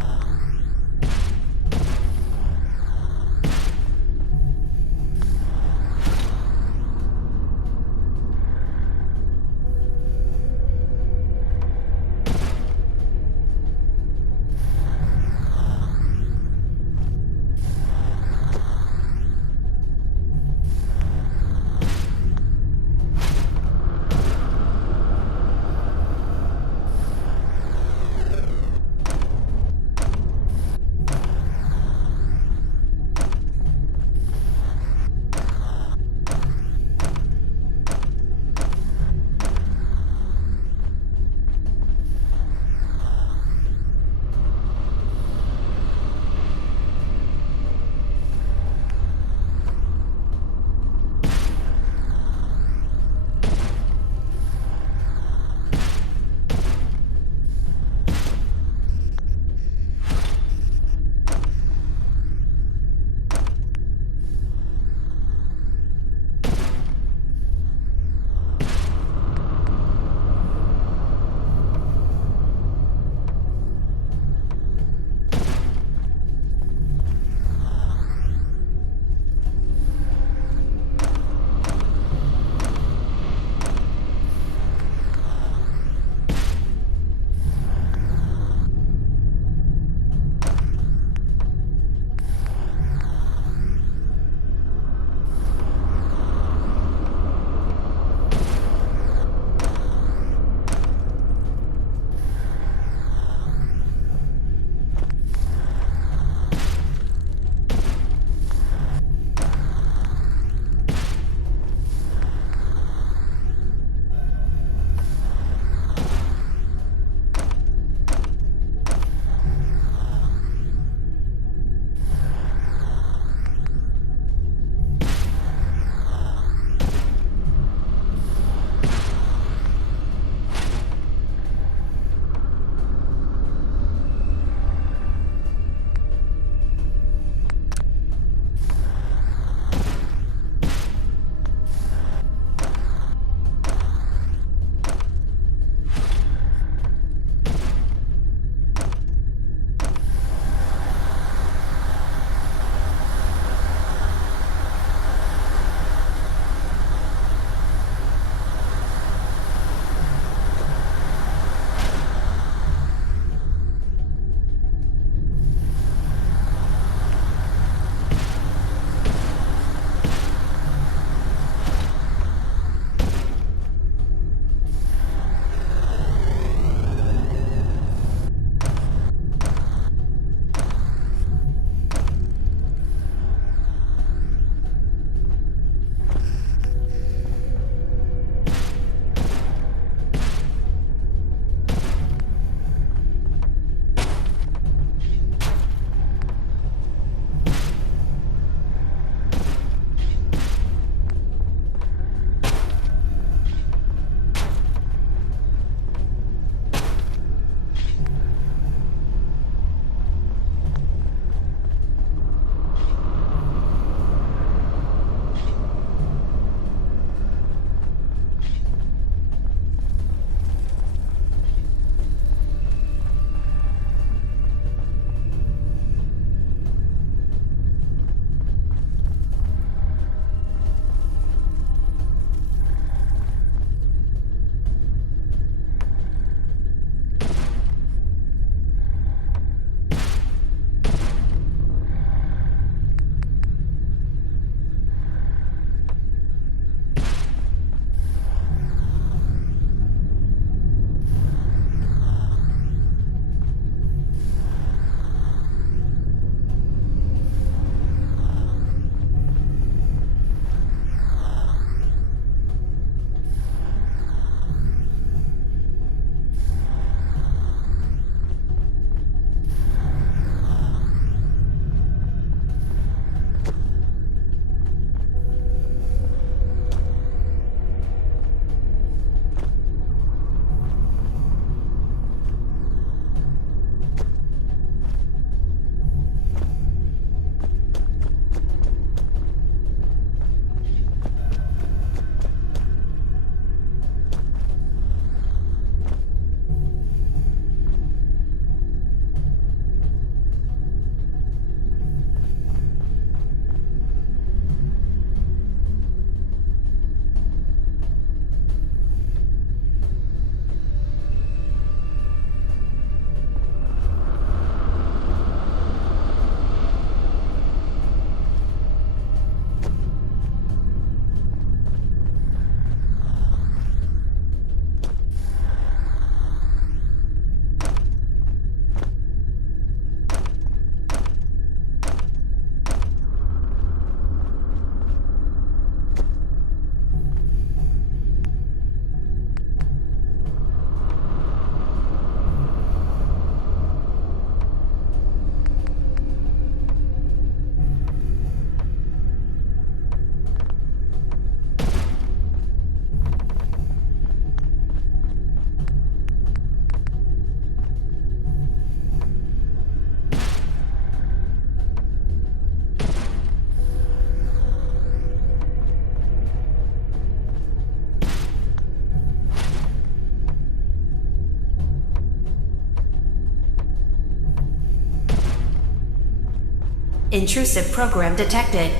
Intrusive program detected.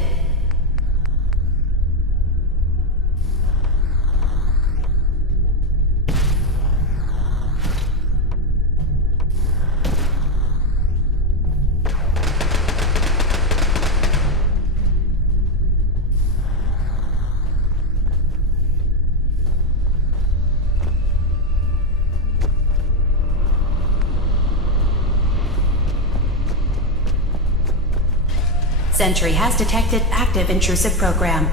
Sentry has detected active intrusive program.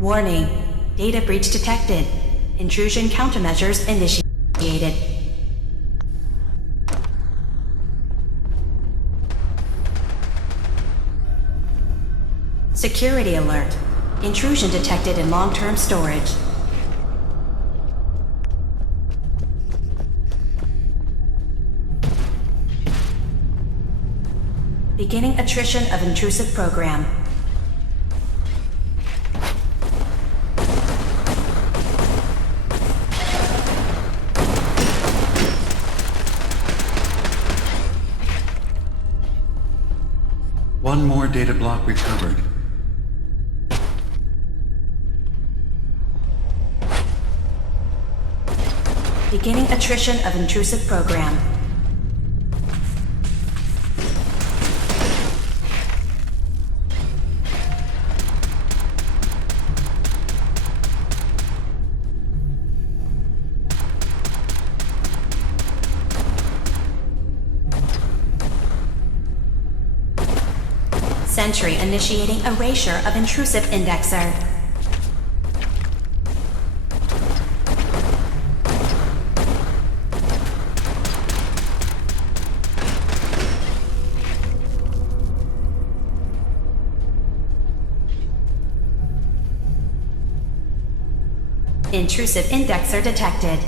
Warning. Data breach detected. Intrusion countermeasures initiated. Security alert. Intrusion detected in long-term storage. Beginning attrition of intrusive program. One more data block recovered. Beginning attrition of intrusive program. Sentry initiating erasure of intrusive indexer. Intrusive indexer detected.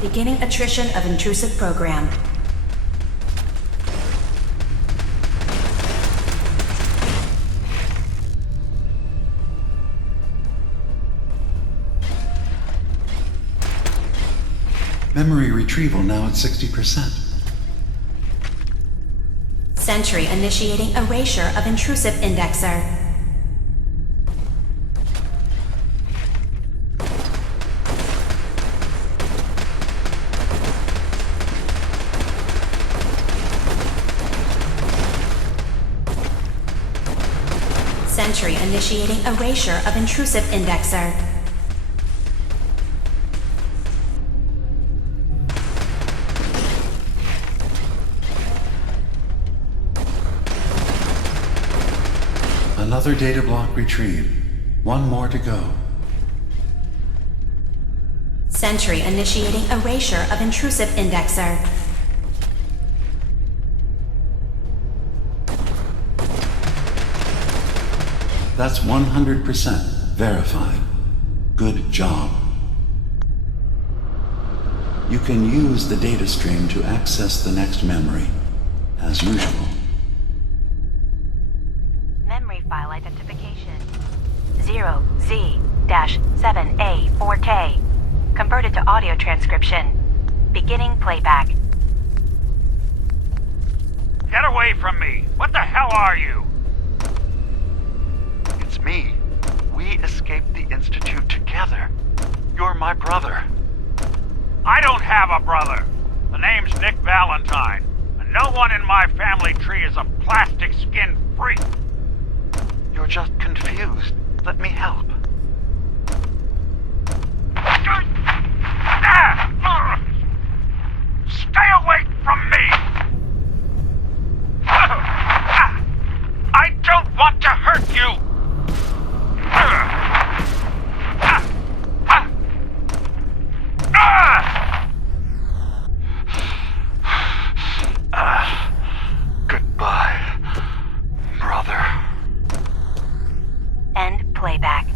Beginning attrition of intrusive program. Memory retrieval now at 60%. Sentry initiating erasure of intrusive indexer. Sentry initiating erasure of intrusive indexer. Another data block retrieved. One more to go. Sentry initiating erasure of intrusive indexer. That's 100% verified. Good job. You can use the data stream to access the next memory, as usual. Memory file identification 0Z-7A4K. Converted to audio transcription. Beginning playback. Get away from me! What the hell are you? It's me. We escaped the Institute together. You're my brother. I don't have a brother. The name's Nick Valentine. And no No one in my family tree is a plastic skin freak. You're just confused. Let me help. Stay away from me! I don't want to hurt you! Goodbye, brother. End playback.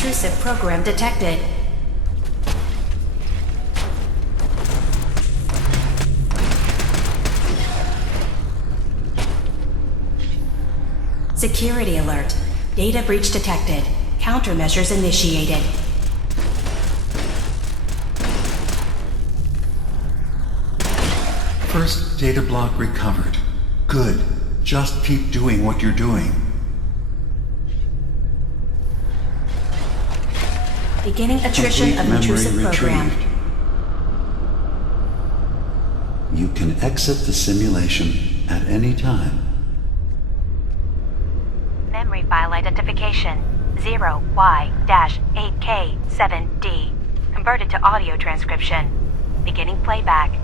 intrusive program detected. Security alert. Data breach detected. Countermeasures initiated. First data block recovered. Good. Just keep doing what you're doing. Beginning attrition Complete of memory intrusive program. retrieved. You can exit the simulation at any time. Memory file identification 0Y-8K7D. Converted to audio transcription. Beginning playback.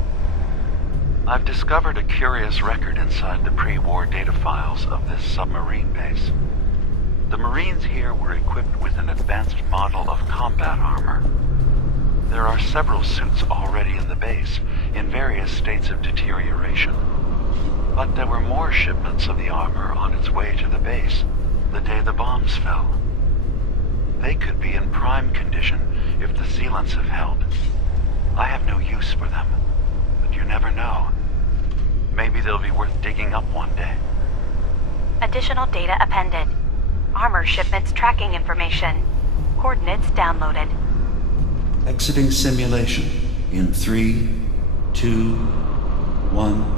I've discovered a curious record inside the pre-war data files of this submarine base. The Marines here were equipped with an advanced model of combat armor. There are several suits already in the base, in various states of deterioration. But there were more shipments of the armor on its way to the base the day the bombs fell. They could be in prime condition if the sealants have held. I have no use for them, but you never know. Maybe they'll be worth digging up one day. Additional data appended. Armor shipments tracking information. Coordinates downloaded. Exiting simulation in 3, 2, 1.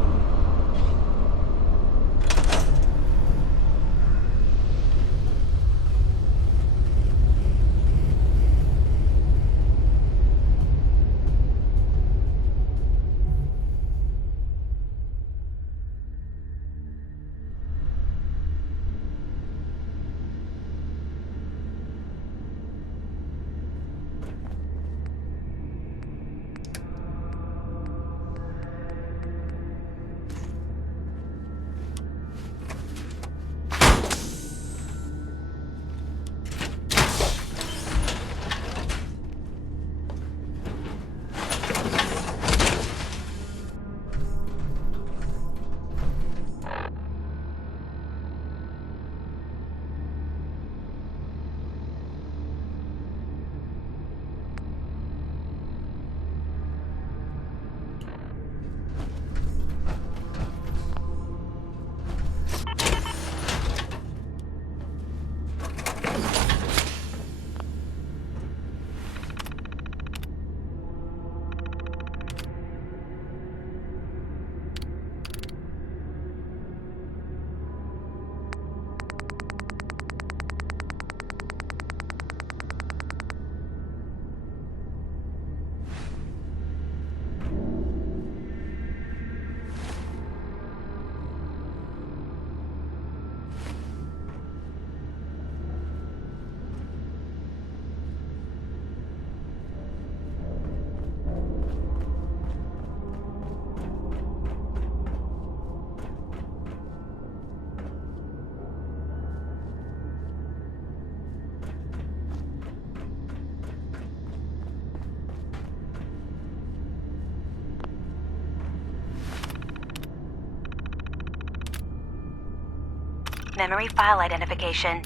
Memory file identification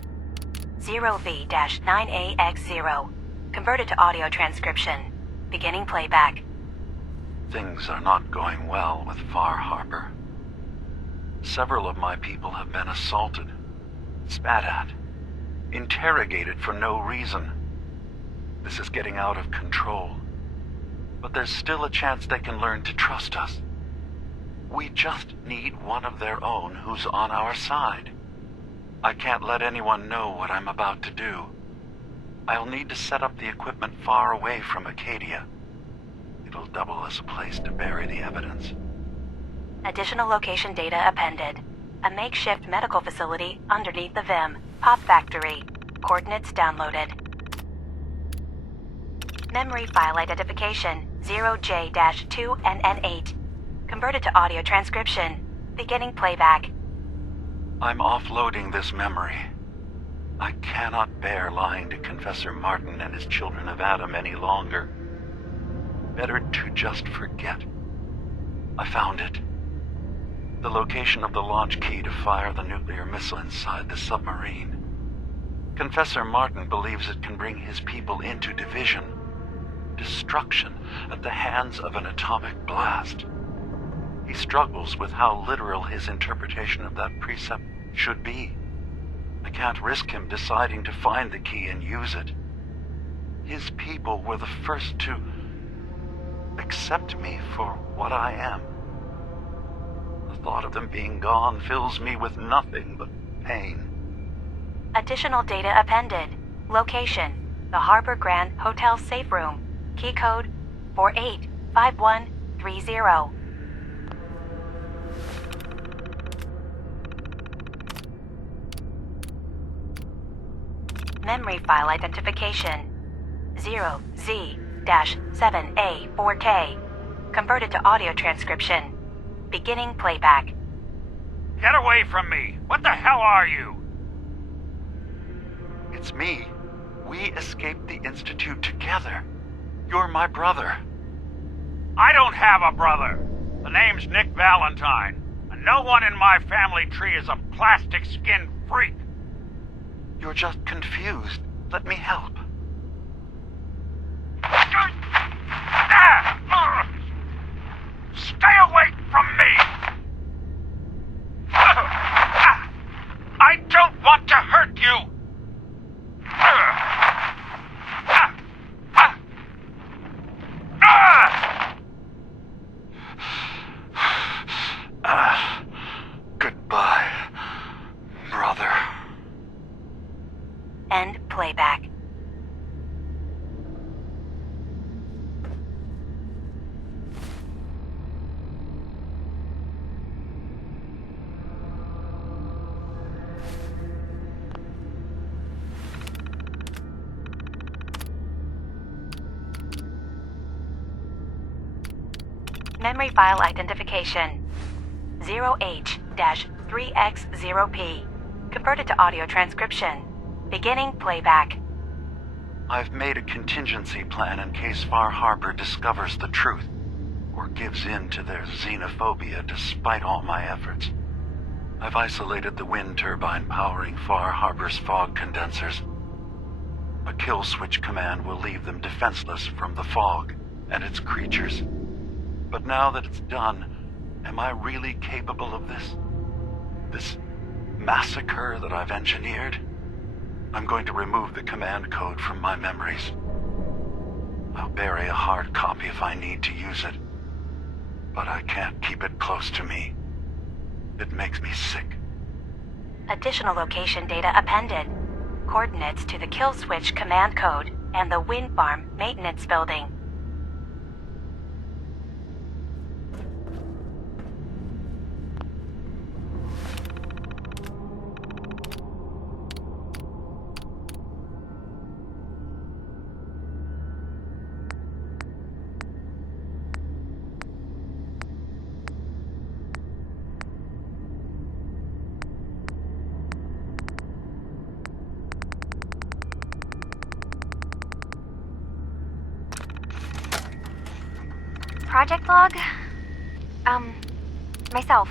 0V-9AX0. Converted to audio transcription. Beginning playback. Things are not going well with Far Harbor. Several of my people have been assaulted, spat at, interrogated for no reason. This is getting out of control. But there's still a chance they can learn to trust us. We just need one of their own who's on our side. I can't let anyone know what I'm about to do. I'll need to set up the equipment far away from Acadia. It'll double as a place to bury the evidence. Additional location data appended. A makeshift medical facility underneath the VIM. Pop factory. Coordinates downloaded. Memory file identification 0J-2NN8. Converted to audio transcription. Beginning playback. I'm offloading this memory. I cannot bear lying to Confessor Martin and his children of Adam any longer. Better to just forget. I found it. The location of the launch key to fire the nuclear missile inside the submarine. Confessor Martin believes it can bring his people into division, destruction at the hands of an atomic blast. He struggles with how literal his interpretation of that precept should be. I can't risk him deciding to find the key and use it. His people were the first to accept me for what I am. The thought of them being gone fills me with nothing but pain. Additional data appended. Location: the Harbor Grand Hotel safe room. Key code 485130. Memory file identification 0Z-7A4K. Converted to audio transcription. Beginning playback. Get away from me! What the hell are you? It's me. We escaped the Institute together. You're my brother. I don't have a brother. The name's Nick Valentine, and no one in my family tree is a plastic-skinned freak. You're just confused. Let me help. Stay away from me! I don't want to hurt you! Goodbye, brother. End playback. Memory file identification 0H-3X0P. Converted to audio transcription. Beginning playback. I've made a contingency plan in case Far Harbor discovers the truth, or gives in to their xenophobia despite all my efforts. I've isolated the wind turbine powering Far Harbor's fog condensers. A kill switch command will leave them defenseless from the fog and its creatures. But now that it's done, am I really capable of this? This massacre that I've engineered? I'm going to remove the command code from my memories. I'll bury a hard copy if I need to use it. But I can't keep it close to me. It makes me sick. Additional location data appended. Coordinates to the kill switch command code and the wind farm maintenance building. Project log? Myself.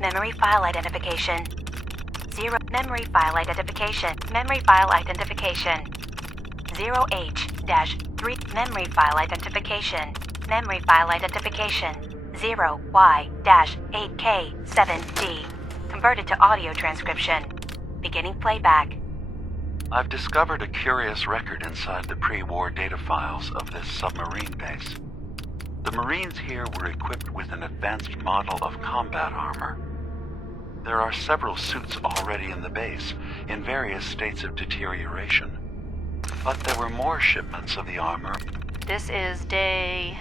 Memory file identification. Memory file identification. Memory file identification. 0H-3 memory file identification. Memory file identification. 0Y-8K7D. Converted to audio transcription. Beginning playback. I've discovered a curious record inside the pre-war data files of this submarine base. The Marines here were equipped with an advanced model of combat armor. There are several suits already in the base, in various states of deterioration. But there were more shipments of the armor. This is day...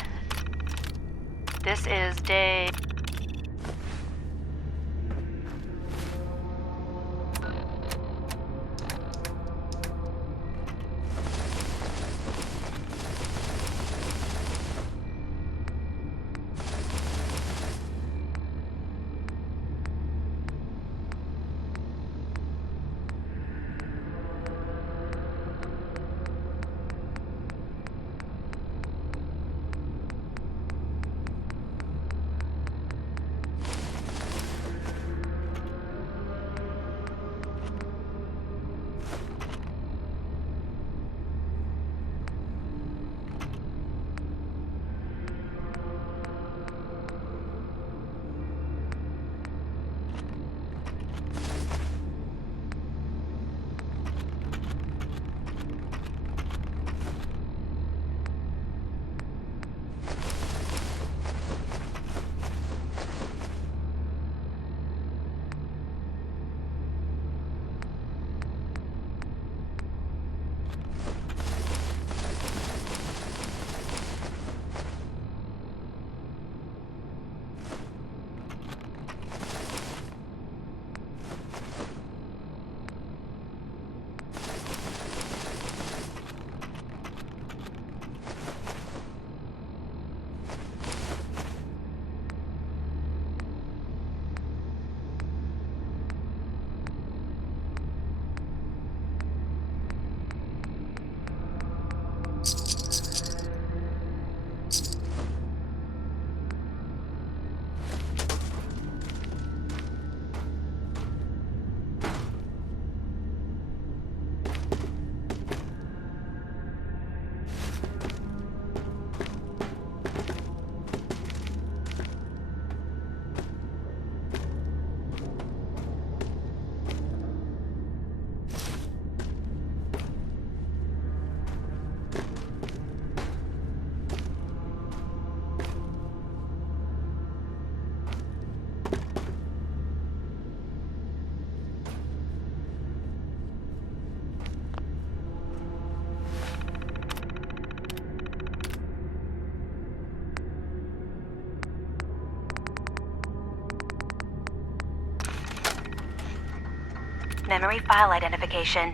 Memory file identification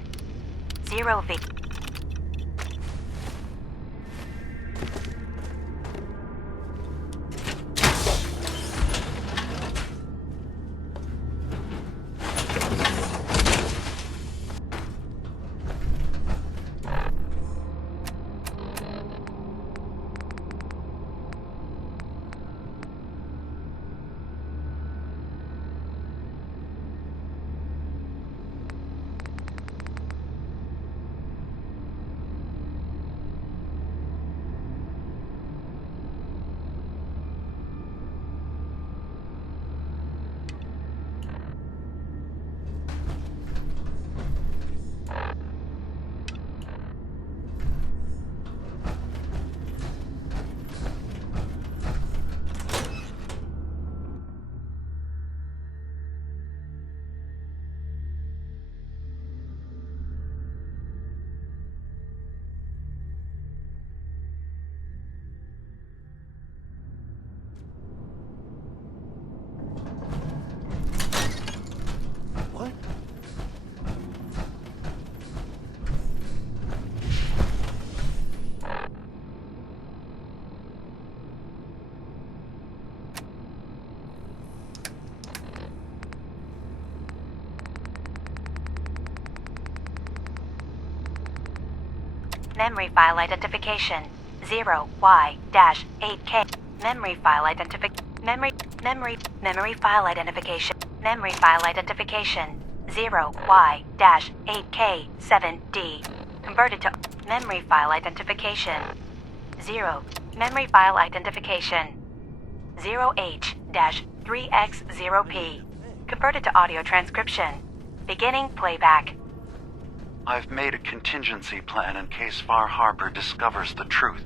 0V. Memory file identification 0Y-8K. Memory file identification 0Y-8K7D. Converted to memory file identification 0. Memory file identification 0H-3X0P. Converted to audio transcription. Beginning playback. I've made a contingency plan in case Far Harbor discovers the truth,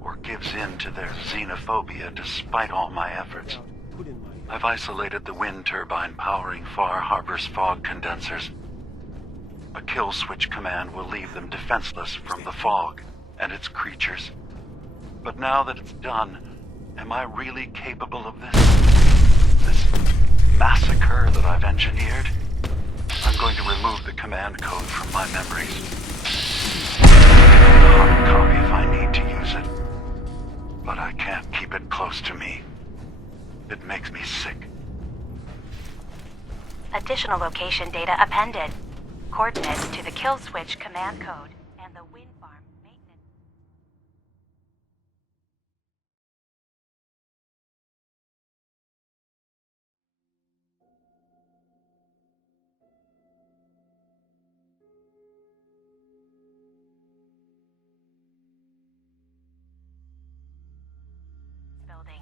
or gives in to their xenophobia despite all my efforts. I've isolated the wind turbine powering Far Harbor's fog condensers. A kill switch command will leave them defenseless from the fog and its creatures. But now that it's done, am I really capable of this? This massacre that I've engineered? I'm going to remove the command code from my memories. Hard copy if I need to use it. But I can't keep it close to me. It makes me sick. Additional location data appended. Coordinates to the kill switch command code and the wind farm maintenance. Building.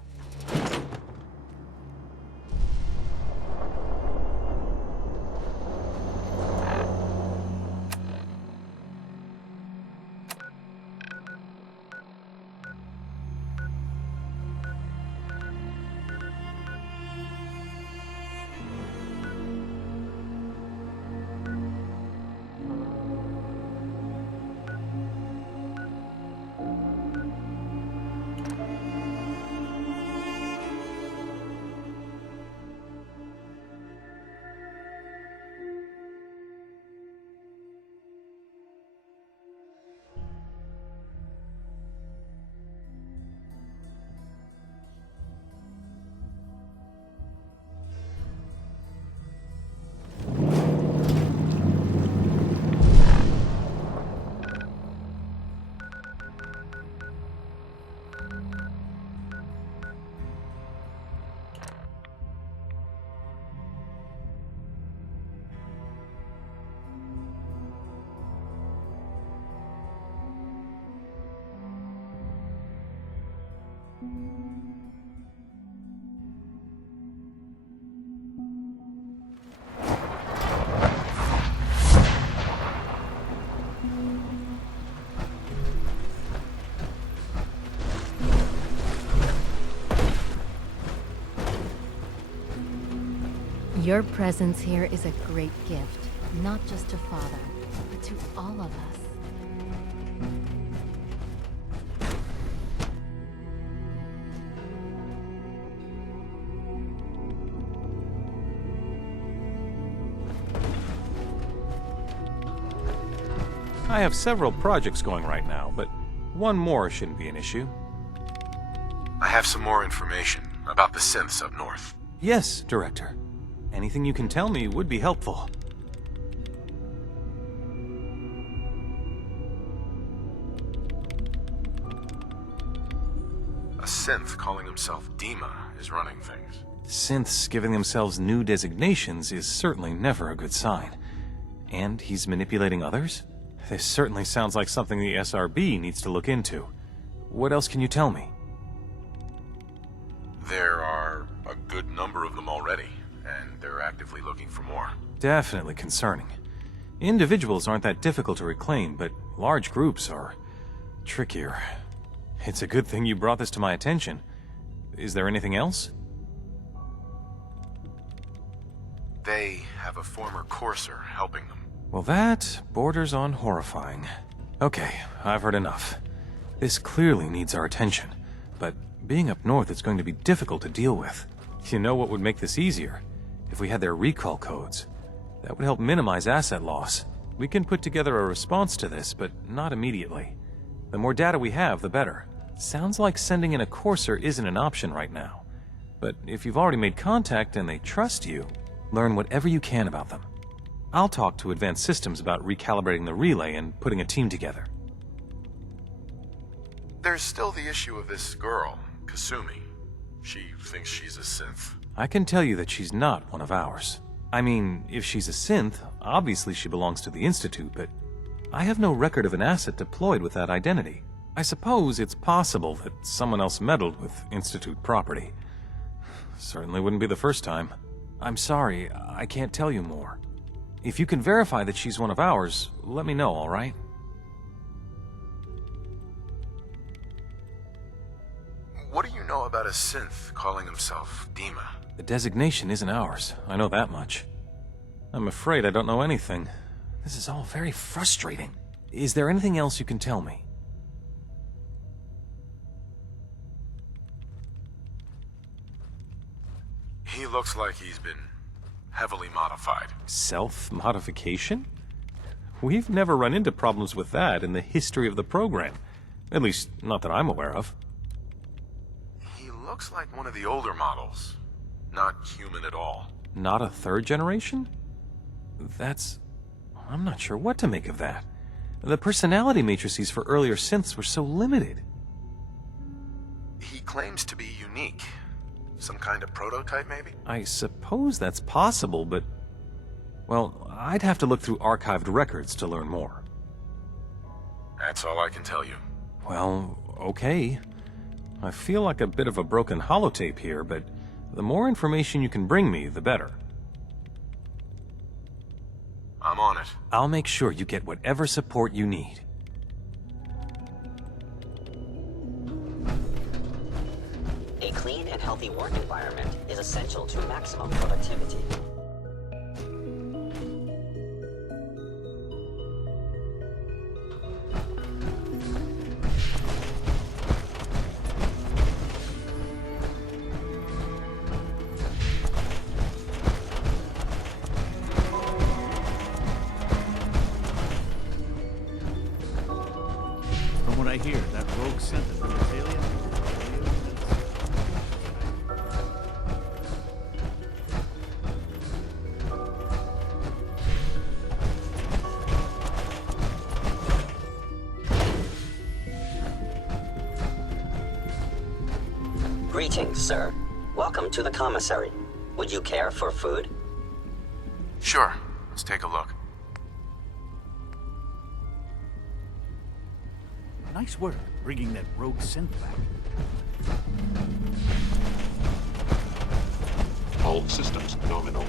Your presence here is a great gift, not just to Father, but to all of us. I have several projects going right now, but one more shouldn't be an issue. I have some more information about the synths up north. Yes, Director. Anything you can tell me would be helpful. A synth calling himself Dima is running things. Synths giving themselves new designations is certainly never a good sign. And he's manipulating others? This certainly sounds like something the SRB needs to look into. What else can you tell me? There are a good number of them already, and they're actively looking for more. Definitely concerning. Individuals aren't that difficult to reclaim, but large groups are trickier. It's a good thing you brought this to my attention. Is there anything else? They have a former courser helping them. Well, that borders on horrifying. Okay, I've heard enough. This clearly needs our attention, but being up north is going to be difficult to deal with. You know what would make this easier? If we had their recall codes. That would help minimize asset loss. We can put together a response to this, but not immediately. The more data we have, the better. Sounds like sending in a courser isn't an option right now. But if you've already made contact and they trust you, learn whatever you can about them. I'll talk to Advanced Systems about recalibrating the relay and putting a team together. There's still the issue of this girl, Kasumi. She thinks she's a synth. I can tell you that she's not one of ours. I mean, if she's a synth, obviously she belongs to the Institute, but I have no record of an asset deployed with that identity. I suppose it's possible that someone else meddled with Institute property. Certainly wouldn't be the first time. I'm sorry, I can't tell you more. If you can verify that she's one of ours, let me know, all right? What do you know about a synth calling himself Dima? The designation isn't ours. I know that much. I'm afraid I don't know anything. This is all very frustrating. Is there anything else you can tell me? He looks like he's been heavily modified. Self-modification? We've never run into problems with that in the history of the program. At least, not that I'm aware of. He looks like one of the older models. Not human at all. Not a third generation? I'm not sure what to make of that. The personality matrices for earlier synths were so limited. He claims to be unique. Some kind of prototype, maybe? I suppose that's possible, but... well, I'd have to look through archived records to learn more. That's all I can tell you. Well, okay. I feel like a bit of a broken holotape here, but the more information you can bring me, the better. I'm on it. I'll make sure you get whatever support you need. A clean and healthy work environment is essential to maximum productivity. From what I hear, that rogue sent it from Italia. Greetings, sir. Welcome to the commissary. Would you care for food? Sure. Let's take a look. Nice work bringing that rogue synth back. All systems nominal.